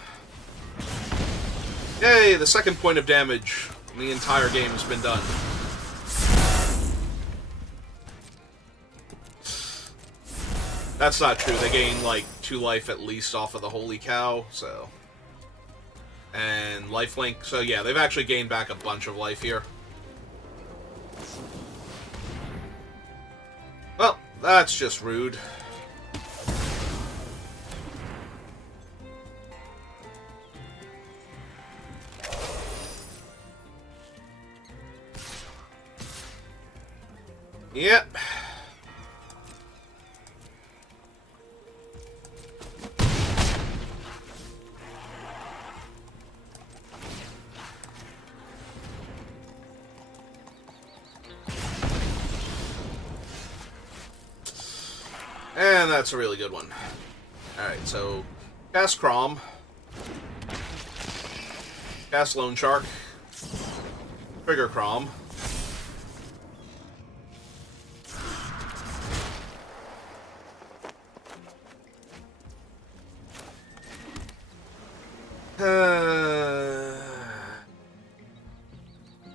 Yay, the second point of damage in the entire game has been done. That's not true. They gain, like, 2 life at least off of the Holy Cow, so... And lifelink, so yeah, they've actually gained back a bunch of life here. Well, that's just rude. Yep. And that's a really good one. Alright, so cast Crom. Cast Loan Shark. Trigger Crom.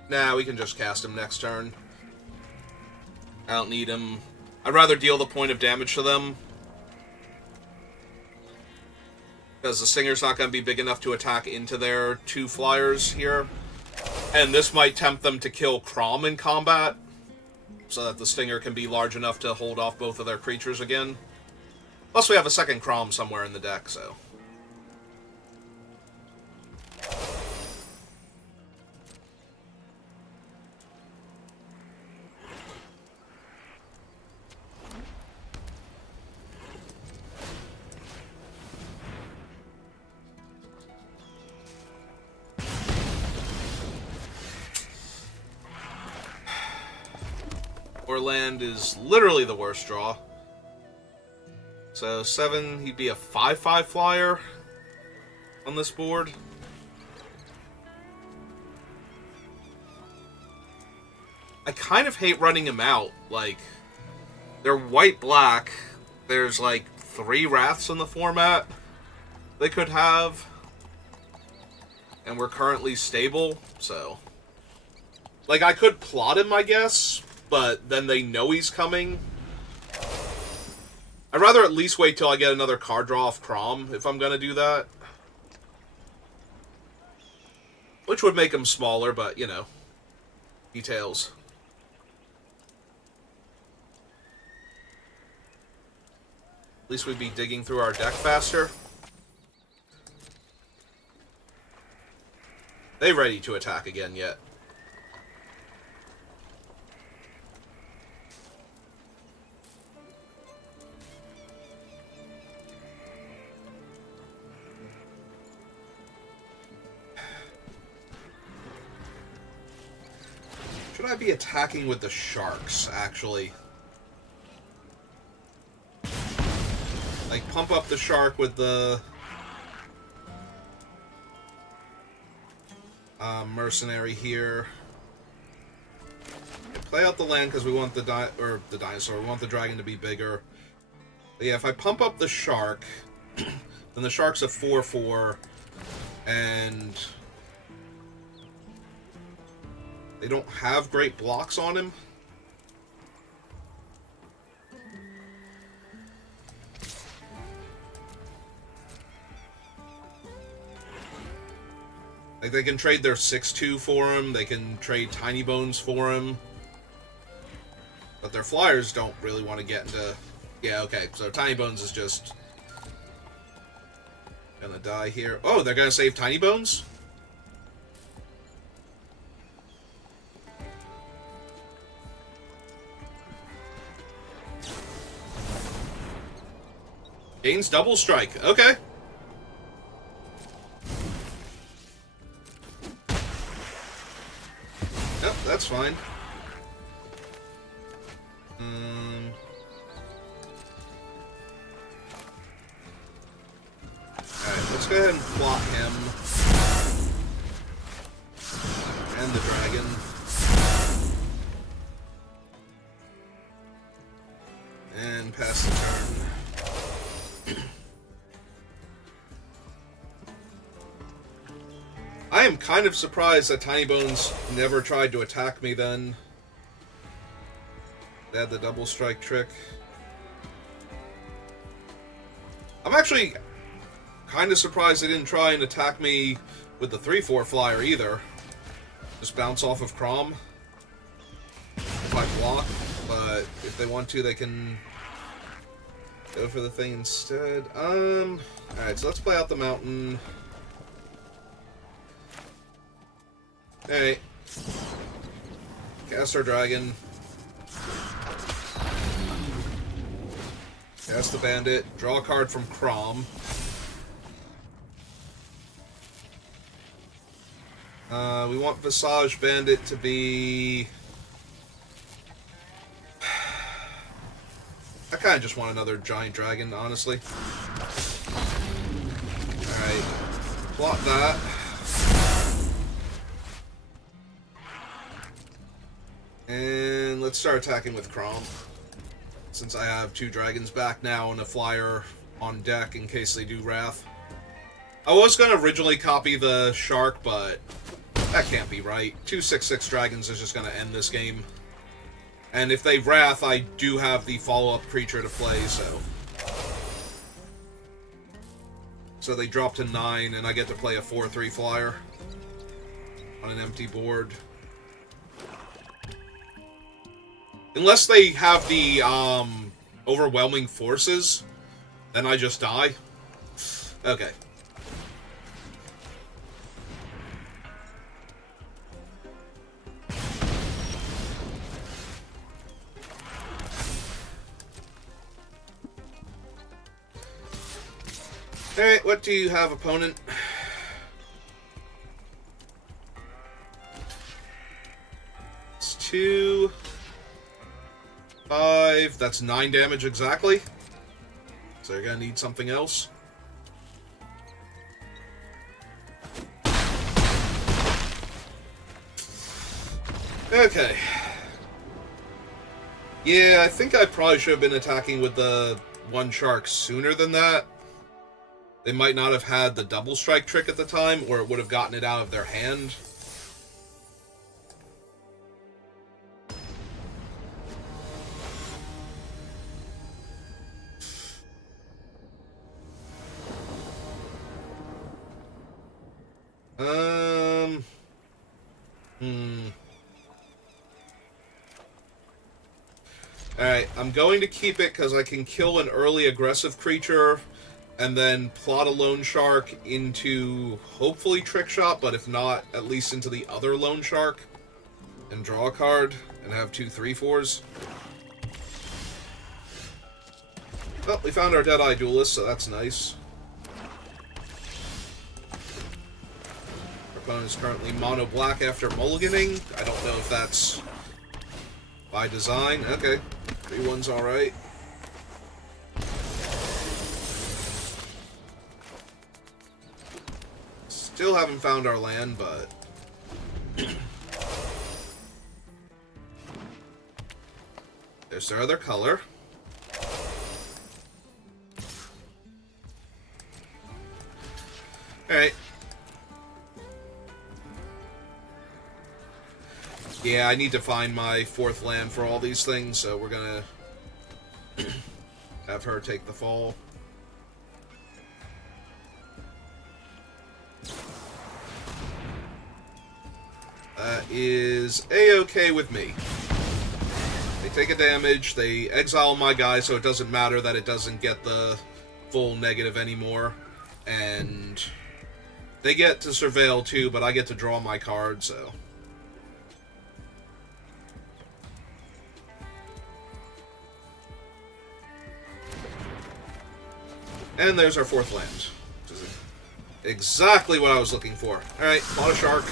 Nah, we can just cast him next turn. I don't need him. I'd rather deal the point of damage to them. Because the Stinger's not going to be big enough to attack into their 2 flyers here. And this might tempt them to kill Crom in combat. So that the Stinger can be large enough to hold off both of their creatures again. Plus we have a second Crom somewhere in the deck, so... Land is literally the worst draw. So 7, he'd be a 5/5 flyer on this board. I kind of hate running him out. Like, they're white-black. There's like 3 Wraths in the format they could have. And we're currently stable, so... Like, I could plot him, I guess, but then they know he's coming. I'd rather at least wait till I get another card draw off Crom, if I'm gonna do that. Which would make him smaller, but, you know, details. At least we'd be digging through our deck faster. They ready to attack again yet? Should I be attacking with the sharks, actually? Like, pump up the shark with the... mercenary here. Play out the land because we want the dinosaur. We want the dragon to be bigger. But yeah, if I pump up the shark, then the shark's a 4/4, and they don't have great blocks on him. Like, they can trade their 6/2 for him, they can trade Tiny Bones for him. But their flyers don't really want to get into... Yeah, okay, so Tiny Bones is just... gonna die here. Oh, they're gonna save Tiny Bones? Gains double strike. Okay. Yep, that's fine. Alright, let's go ahead and plot him. And the dragon. And pass the turn. I am kind of surprised that Tiny Bones never tried to attack me then. They had the double strike trick. I'm actually kind of surprised they didn't try and attack me with the 3/4 flyer either. Just bounce off of Crom if I block, but if they want to, they can go for the thing instead. Alright, so let's play out the mountain. Hey. Cast our dragon. Cast the bandit. Draw a card from Crom. We want Visage Bandit to be... I kind of just want another giant dragon, honestly. Alright. Plot that. And let's start attacking with Crom. Since I have 2 dragons back now and a flyer on deck in case they do Wrath. I was going to originally copy the Shark, but that can't be right. 2 6/6 dragons is just going to end this game. And if they Wrath, I do have the follow-up creature to play, so... So they drop to 9, and I get to play a 4/3 flyer on an empty board. Unless they have the overwhelming forces, then I just die. Okay. Alright, what do you have, opponent? It's 2... 5, that's 9 damage exactly. So you're gonna need something else. Okay. Yeah, I think I probably should have been attacking with the 1 shark sooner than that. They might not have had the double strike trick at the time, or it would have gotten it out of their hand. Alright, I'm going to keep it because I can kill an early aggressive creature and then plot a lone shark into, hopefully, trick shot, but if not, at least into the other lone shark and draw a card and have 2 3/4s. Well, we found our Deadeye Duelist, so that's nice. Our opponent is currently mono black after mulliganing. I don't know if that's by design. Okay. 3/1's alright. Still haven't found our land, but... There's their other color. Alright. Yeah, I need to find my 4th land for all these things, so we're gonna have her take the fall. That is A-okay with me. They take a damage, they exile my guy, so it doesn't matter that it doesn't get the full negative anymore. And they get to surveil too, but I get to draw my card, so... And there's our 4th land. Which is exactly what I was looking for. Alright, bought a shark.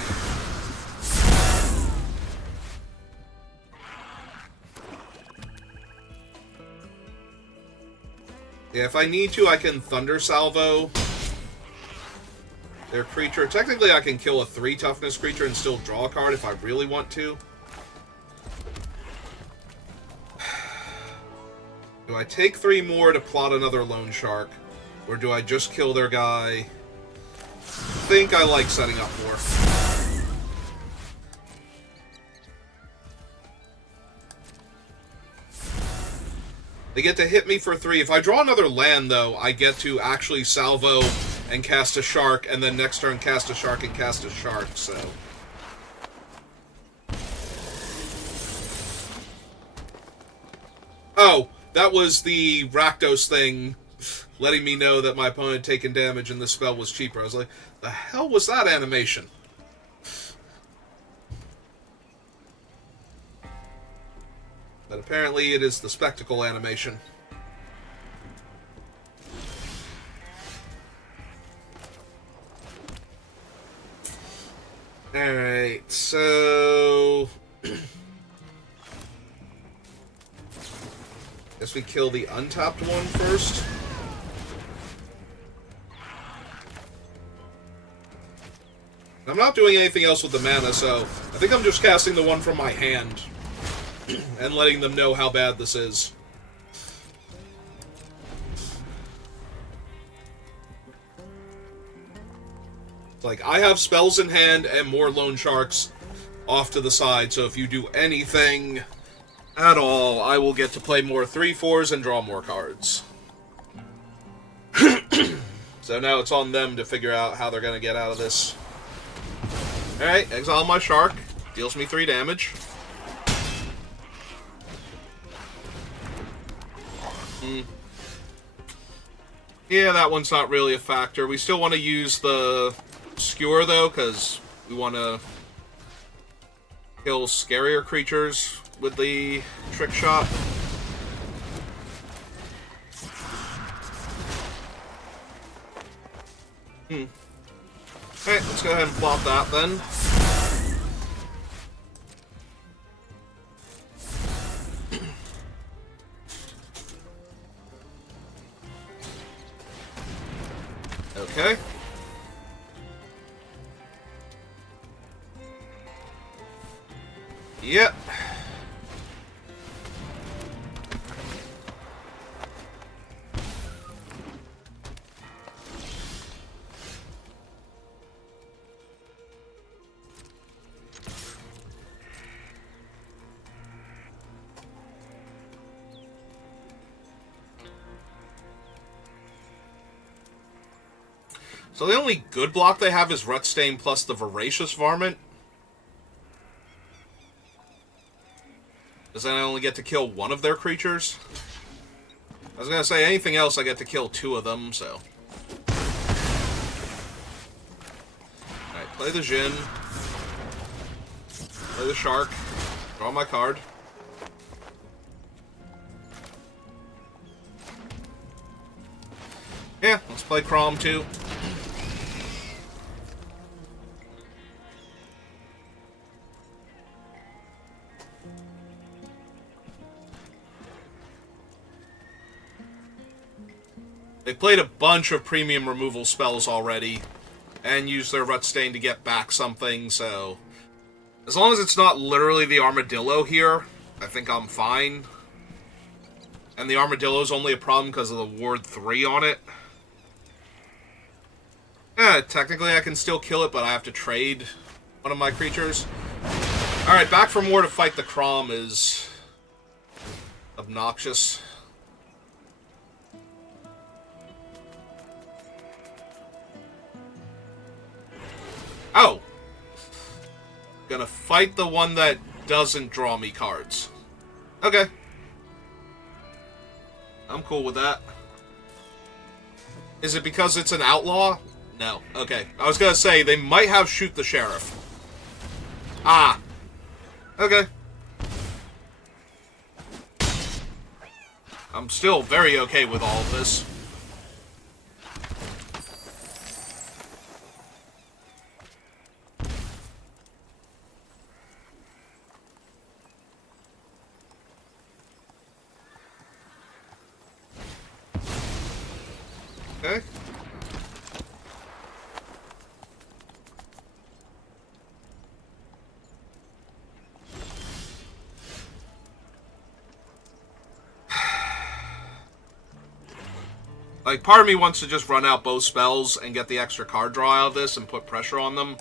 Yeah, if I need to, I can Thunder Salvo their creature. Technically, I can kill a 3 toughness creature and still draw a card if I really want to. Do I take 3 more to plot another Loan Shark? Or do I just kill their guy? I think I like setting up more. They get to hit me for 3. If I draw another land, though, I get to actually salvo and cast a shark, and then next turn cast a shark and cast a shark, so... Oh, that was the Rakdos thing letting me know that my opponent had taken damage and the spell was cheaper. I was like, the hell was that animation? But apparently it is the spectacle animation. Alright, so... guess we kill the untapped one first. I'm not doing anything else with the mana, so I think I'm just casting the one from my hand and letting them know how bad this is. Like, I have spells in hand and more Loan Sharks off to the side, so if you do anything at all, I will get to play more 3/4s and draw more cards. So now it's on them to figure out how they're going to get out of this. Alright, exile my shark. Deals me 3 damage. Yeah, that one's not really a factor. We still want to use the Skewer, though, because we want to kill scarier creatures with the trick shot. Okay, let's go ahead and plot that then. Okay. Yep. So the only good block they have is Rutstain plus the Voracious Varmint. Does that only get to kill one of their creatures? I was going to say, anything else I get to kill 2 of them, so... Alright, play the Jhin. Play the Shark. Draw my card. Yeah, let's play Crom too. They played a bunch of premium removal spells already, and used their Rutstain to get back something, so... As long as it's not literally the Armadillo here, I think I'm fine. And the Armadillo's only a problem because of the Ward 3 on it. Yeah, technically I can still kill it, but I have to trade one of my creatures. Alright, back for more to fight the Crom is... obnoxious. Oh! Gonna fight the one that doesn't draw me cards. Okay. I'm cool with that. Is it because it's an outlaw? No. Okay. I was gonna say, they might have Shoot the Sheriff. Ah. Okay. I'm still very okay with all of this. Okay. Like, part of me wants to just run out both spells and get the extra card draw out of this and put pressure on them.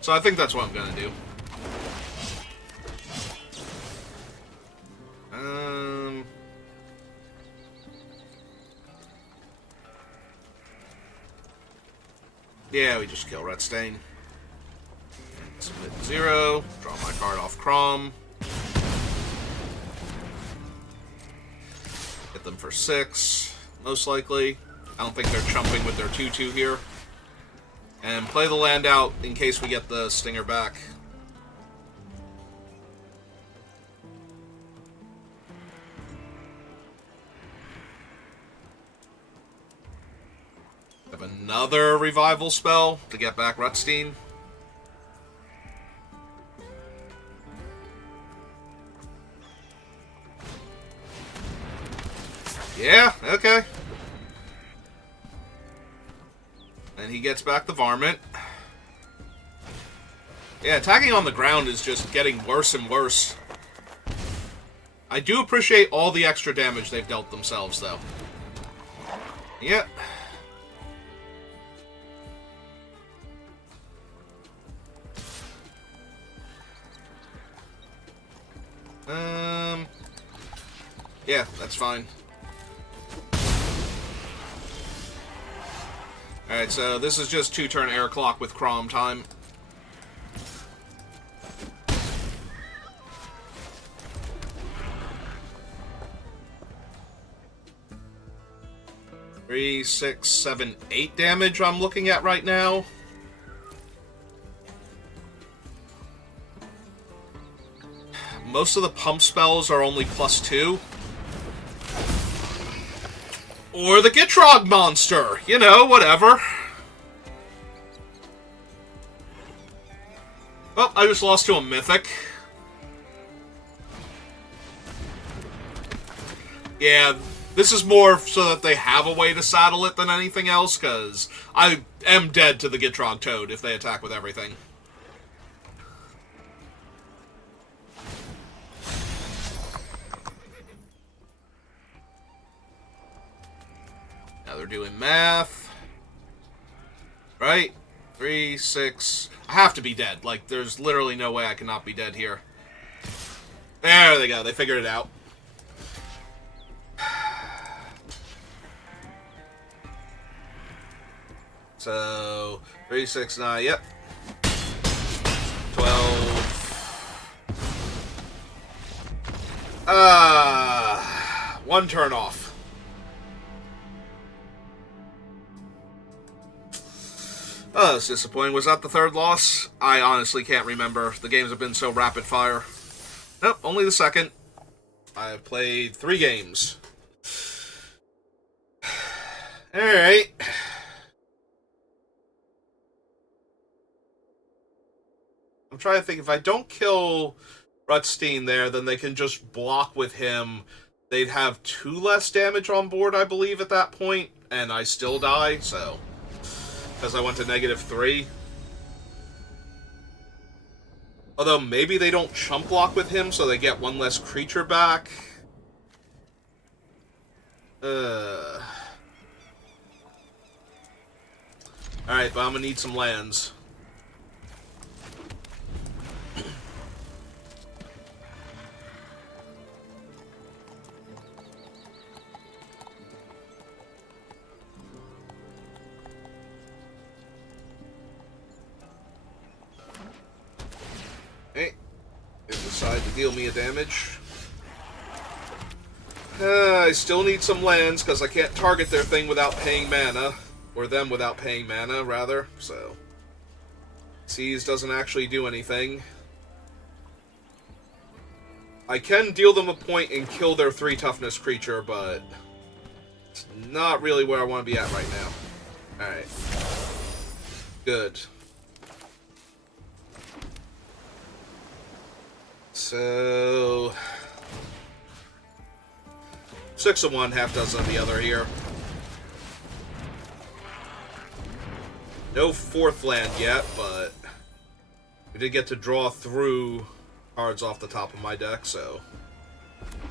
So I think that's what I'm gonna do. Yeah, we just kill Red Stain. Submit 0. Draw my card off Crom. Hit them for 6, most likely. I don't think they're chumping with their 2/2 here. And play the land out in case we get the Stinger back. Have another revival spell to get back Rutstein. Yeah, okay. And he gets back the Varmint. Yeah, attacking on the ground is just getting worse and worse. I do appreciate all the extra damage they've dealt themselves, though. Yep. Yeah, that's fine. Alright, so this is just 2-turn air clock with Crom time. Three, 6, 7, 8 damage I'm looking at right now. Most of the pump spells are only +2. Or the Gitrog monster! You know, whatever. Well, I just lost to a Mythic. Yeah, this is more so that they have a way to saddle it than anything else, because I am dead to the Gitrog Toad if they attack with everything. Now they're doing math. Right? 3, 6... I have to be dead. Like, there's literally no way I cannot be dead here. There they go. They figured it out. So, 3, 6, 9, yep. 12. One turn off. Oh, that's disappointing. Was that the third loss? I honestly can't remember. The games have been so rapid fire. Nope, only the second. I've played 3 games. Alright. I'm trying to think, if I don't kill Rutstein there, then they can just block with him. They'd have 2 less damage on board, I believe, at that point, and I still die, so... Because I went to -3. Although, maybe they don't chump block with him, so they get 1 less creature back. Alright, but I'm gonna need some lands. Okay. They decide to deal me a damage. I still need some lands, because I can't target their thing without paying mana. Or them without paying mana, rather. So, Seize doesn't actually do anything. I can deal them a point and kill their 3 toughness creature, but it's not really where I want to be at right now. Alright. Good. So... 6 of one, half dozen of the other here. No fourth land yet, but we did get to draw through cards off the top of my deck, so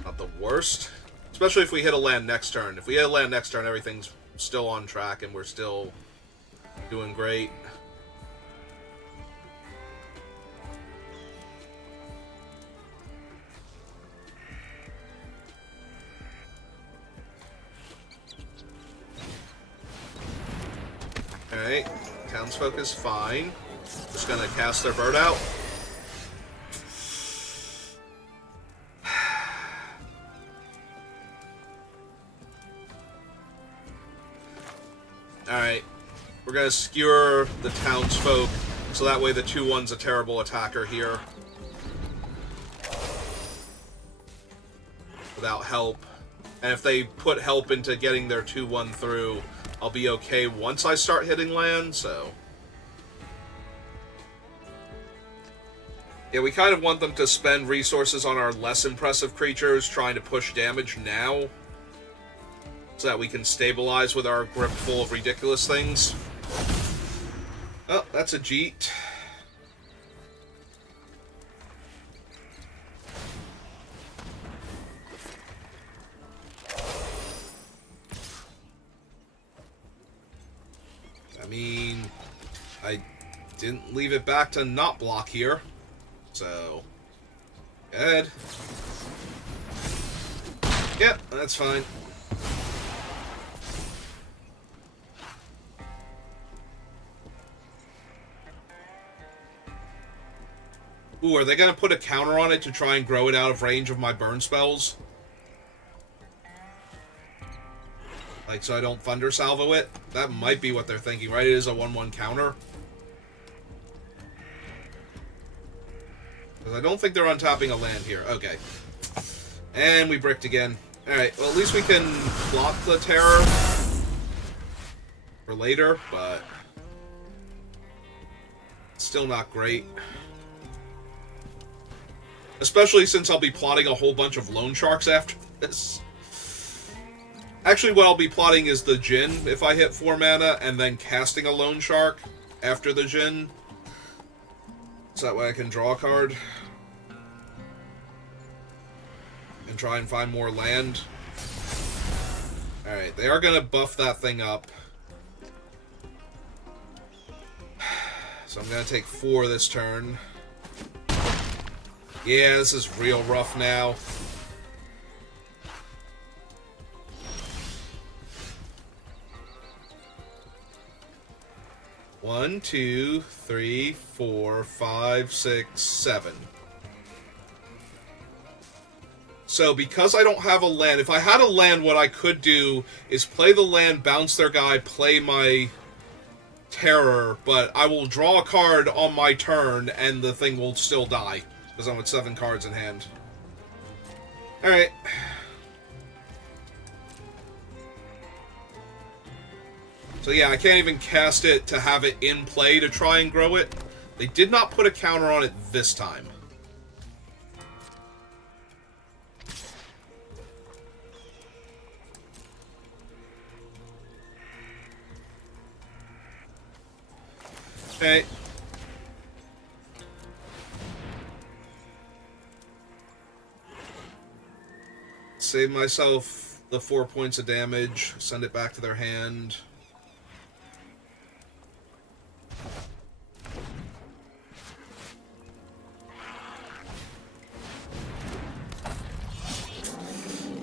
not the worst. Especially if we hit a land next turn. If we hit a land next turn, everything's still on track and we're still doing great. Alright, townsfolk is fine. Just gonna cast their bird out. Alright, we're gonna skewer the townsfolk, so that way the 2/1's a terrible attacker here. Without help. And if they put help into getting their 2/1 through, I'll be okay once I start hitting land, so... Yeah, we kind of want them to spend resources on our less impressive creatures, trying to push damage now, so that we can stabilize with our grip full of ridiculous things. Oh, that's a Jeet. I mean, I didn't leave it back to not block here, so good. Yep, that's fine. Ooh, are they going to put a counter on it to try and grow it out of range of my burn spells? Like, so I don't Thunder Salvo it? That might be what they're thinking, right? It is a 1/1 counter. Because I don't think they're untapping a land here. Okay. And we bricked again. Alright, well, at least we can block the terror for later, but still not great. Especially since I'll be plotting a whole bunch of loan sharks after this. Actually, what I'll be plotting is the Djinn if I hit 4 mana, and then casting a loan shark after the Djinn. So that way I can draw a card. And try and find more land. Alright, they are going to buff that thing up. So I'm going to take 4 this turn. Yeah, this is real rough now. One, two, three, 4, 5, 6, 7. So, because I don't have a land, if I had a land, what I could do is play the land, bounce their guy, play my terror, but I will draw a card on my turn, and the thing will still die, because I'm with 7 cards in hand. Alright. So yeah, I can't even cast it to have it in play to try and grow it. They did not put a counter on it this time. Okay. Save myself the 4 points of damage, send it back to their hand.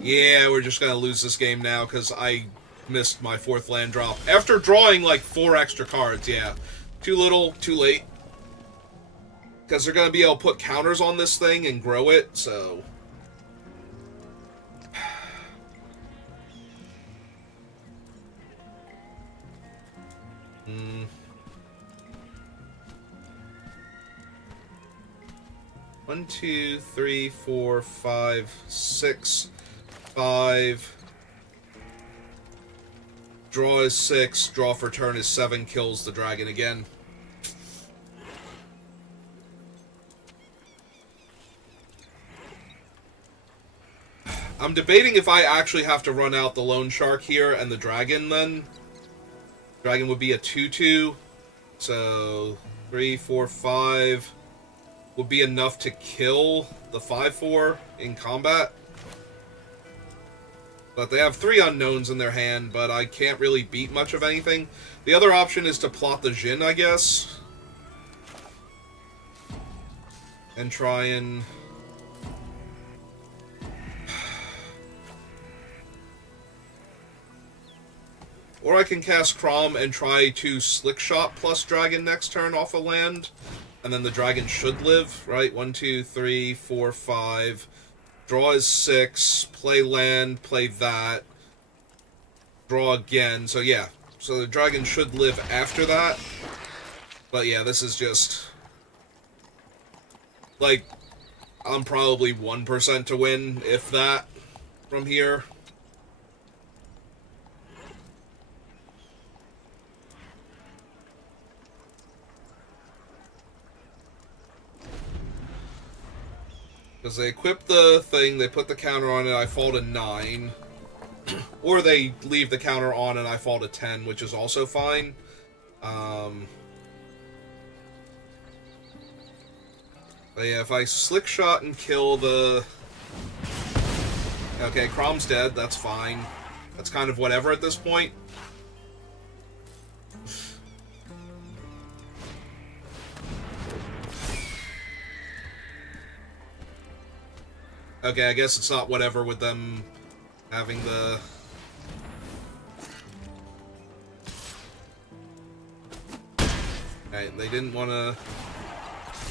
Yeah, we're just going to lose this game now because I missed my 4th land drop. After drawing like 4 extra cards, yeah. Too little, too late. Because they're going to be able to put counters on this thing and grow it, so... One, 2, 3, 4, 5, 6, 5. Draw is 6. Draw for turn is 7. Kills the dragon again. I'm debating if I actually have to run out the loan shark here and the dragon then. Dragon would be a 2/2. So 3, 4, 5 would be enough to kill the 5/4 in combat. But they have 3 unknowns in their hand, but I can't really beat much of anything. The other option is to plot the Jin, I guess. And try and... Or I can cast Crom and try to Slick Shot plus Dragon next turn off a land. And then the Dragon should live, right? 1, 2, 3, 4, 5. Draw is 6. Play land, play that. Draw again. So yeah. So the Dragon should live after that. But yeah, this is just... Like, I'm probably 1% to win, if that, from here. Because they equip the thing, they put the counter on it, I fall to 9. Or they leave the counter on and I fall to 10, which is also fine. But yeah, if I Slick Shot and kill the... Okay, Crom's dead, that's fine. That's kind of whatever at this point. Okay, I guess it's not whatever with them having the... Okay, they didn't want to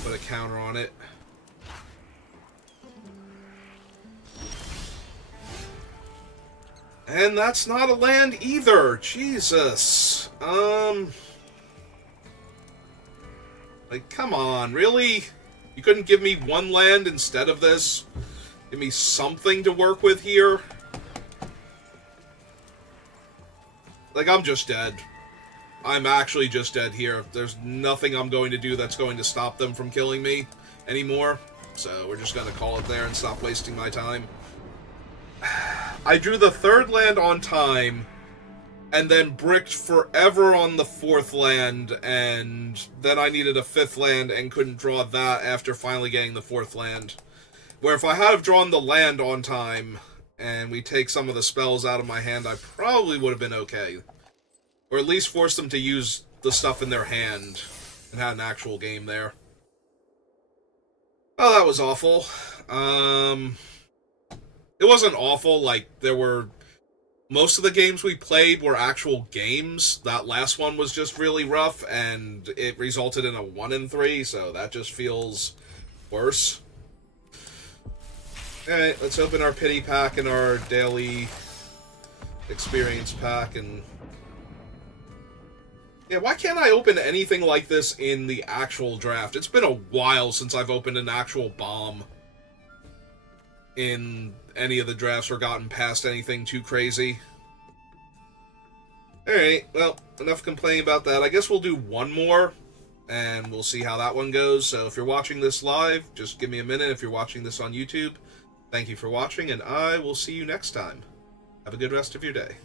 put a counter on it. And that's not a land either! Jesus! Like, come on, really? You couldn't give me one land instead of this? Give me something to work with here? Like, I'm just dead. I'm actually just dead here. There's nothing I'm going to do that's going to stop them from killing me anymore. So we're just going to call it there and stop wasting my time. I drew the 3rd land on time, and then bricked forever on the 4th land, and then I needed a 5th land and couldn't draw that after finally getting the 4th land. Where if I had have drawn the land on time, and we take some of the spells out of my hand, I probably would have been okay. Or at least force them to use the stuff in their hand, and had an actual game there. Oh, that was awful. It wasn't awful, like, there were... Most of the games we played were actual games. That last one was just really rough, and it resulted in a 1-3, so that just feels worse. Alright, let's open our pity pack and our daily experience pack, and... Yeah, why can't I open anything like this in the actual draft? It's been a while since I've opened an actual bomb in any of the drafts or gotten past anything too crazy. Alright, well, enough complaining about that. I guess we'll do one more, and we'll see how that one goes. So if you're watching this live, just give me a minute. If you're watching this on YouTube, thank you for watching, and I will see you next time. Have a good rest of your day.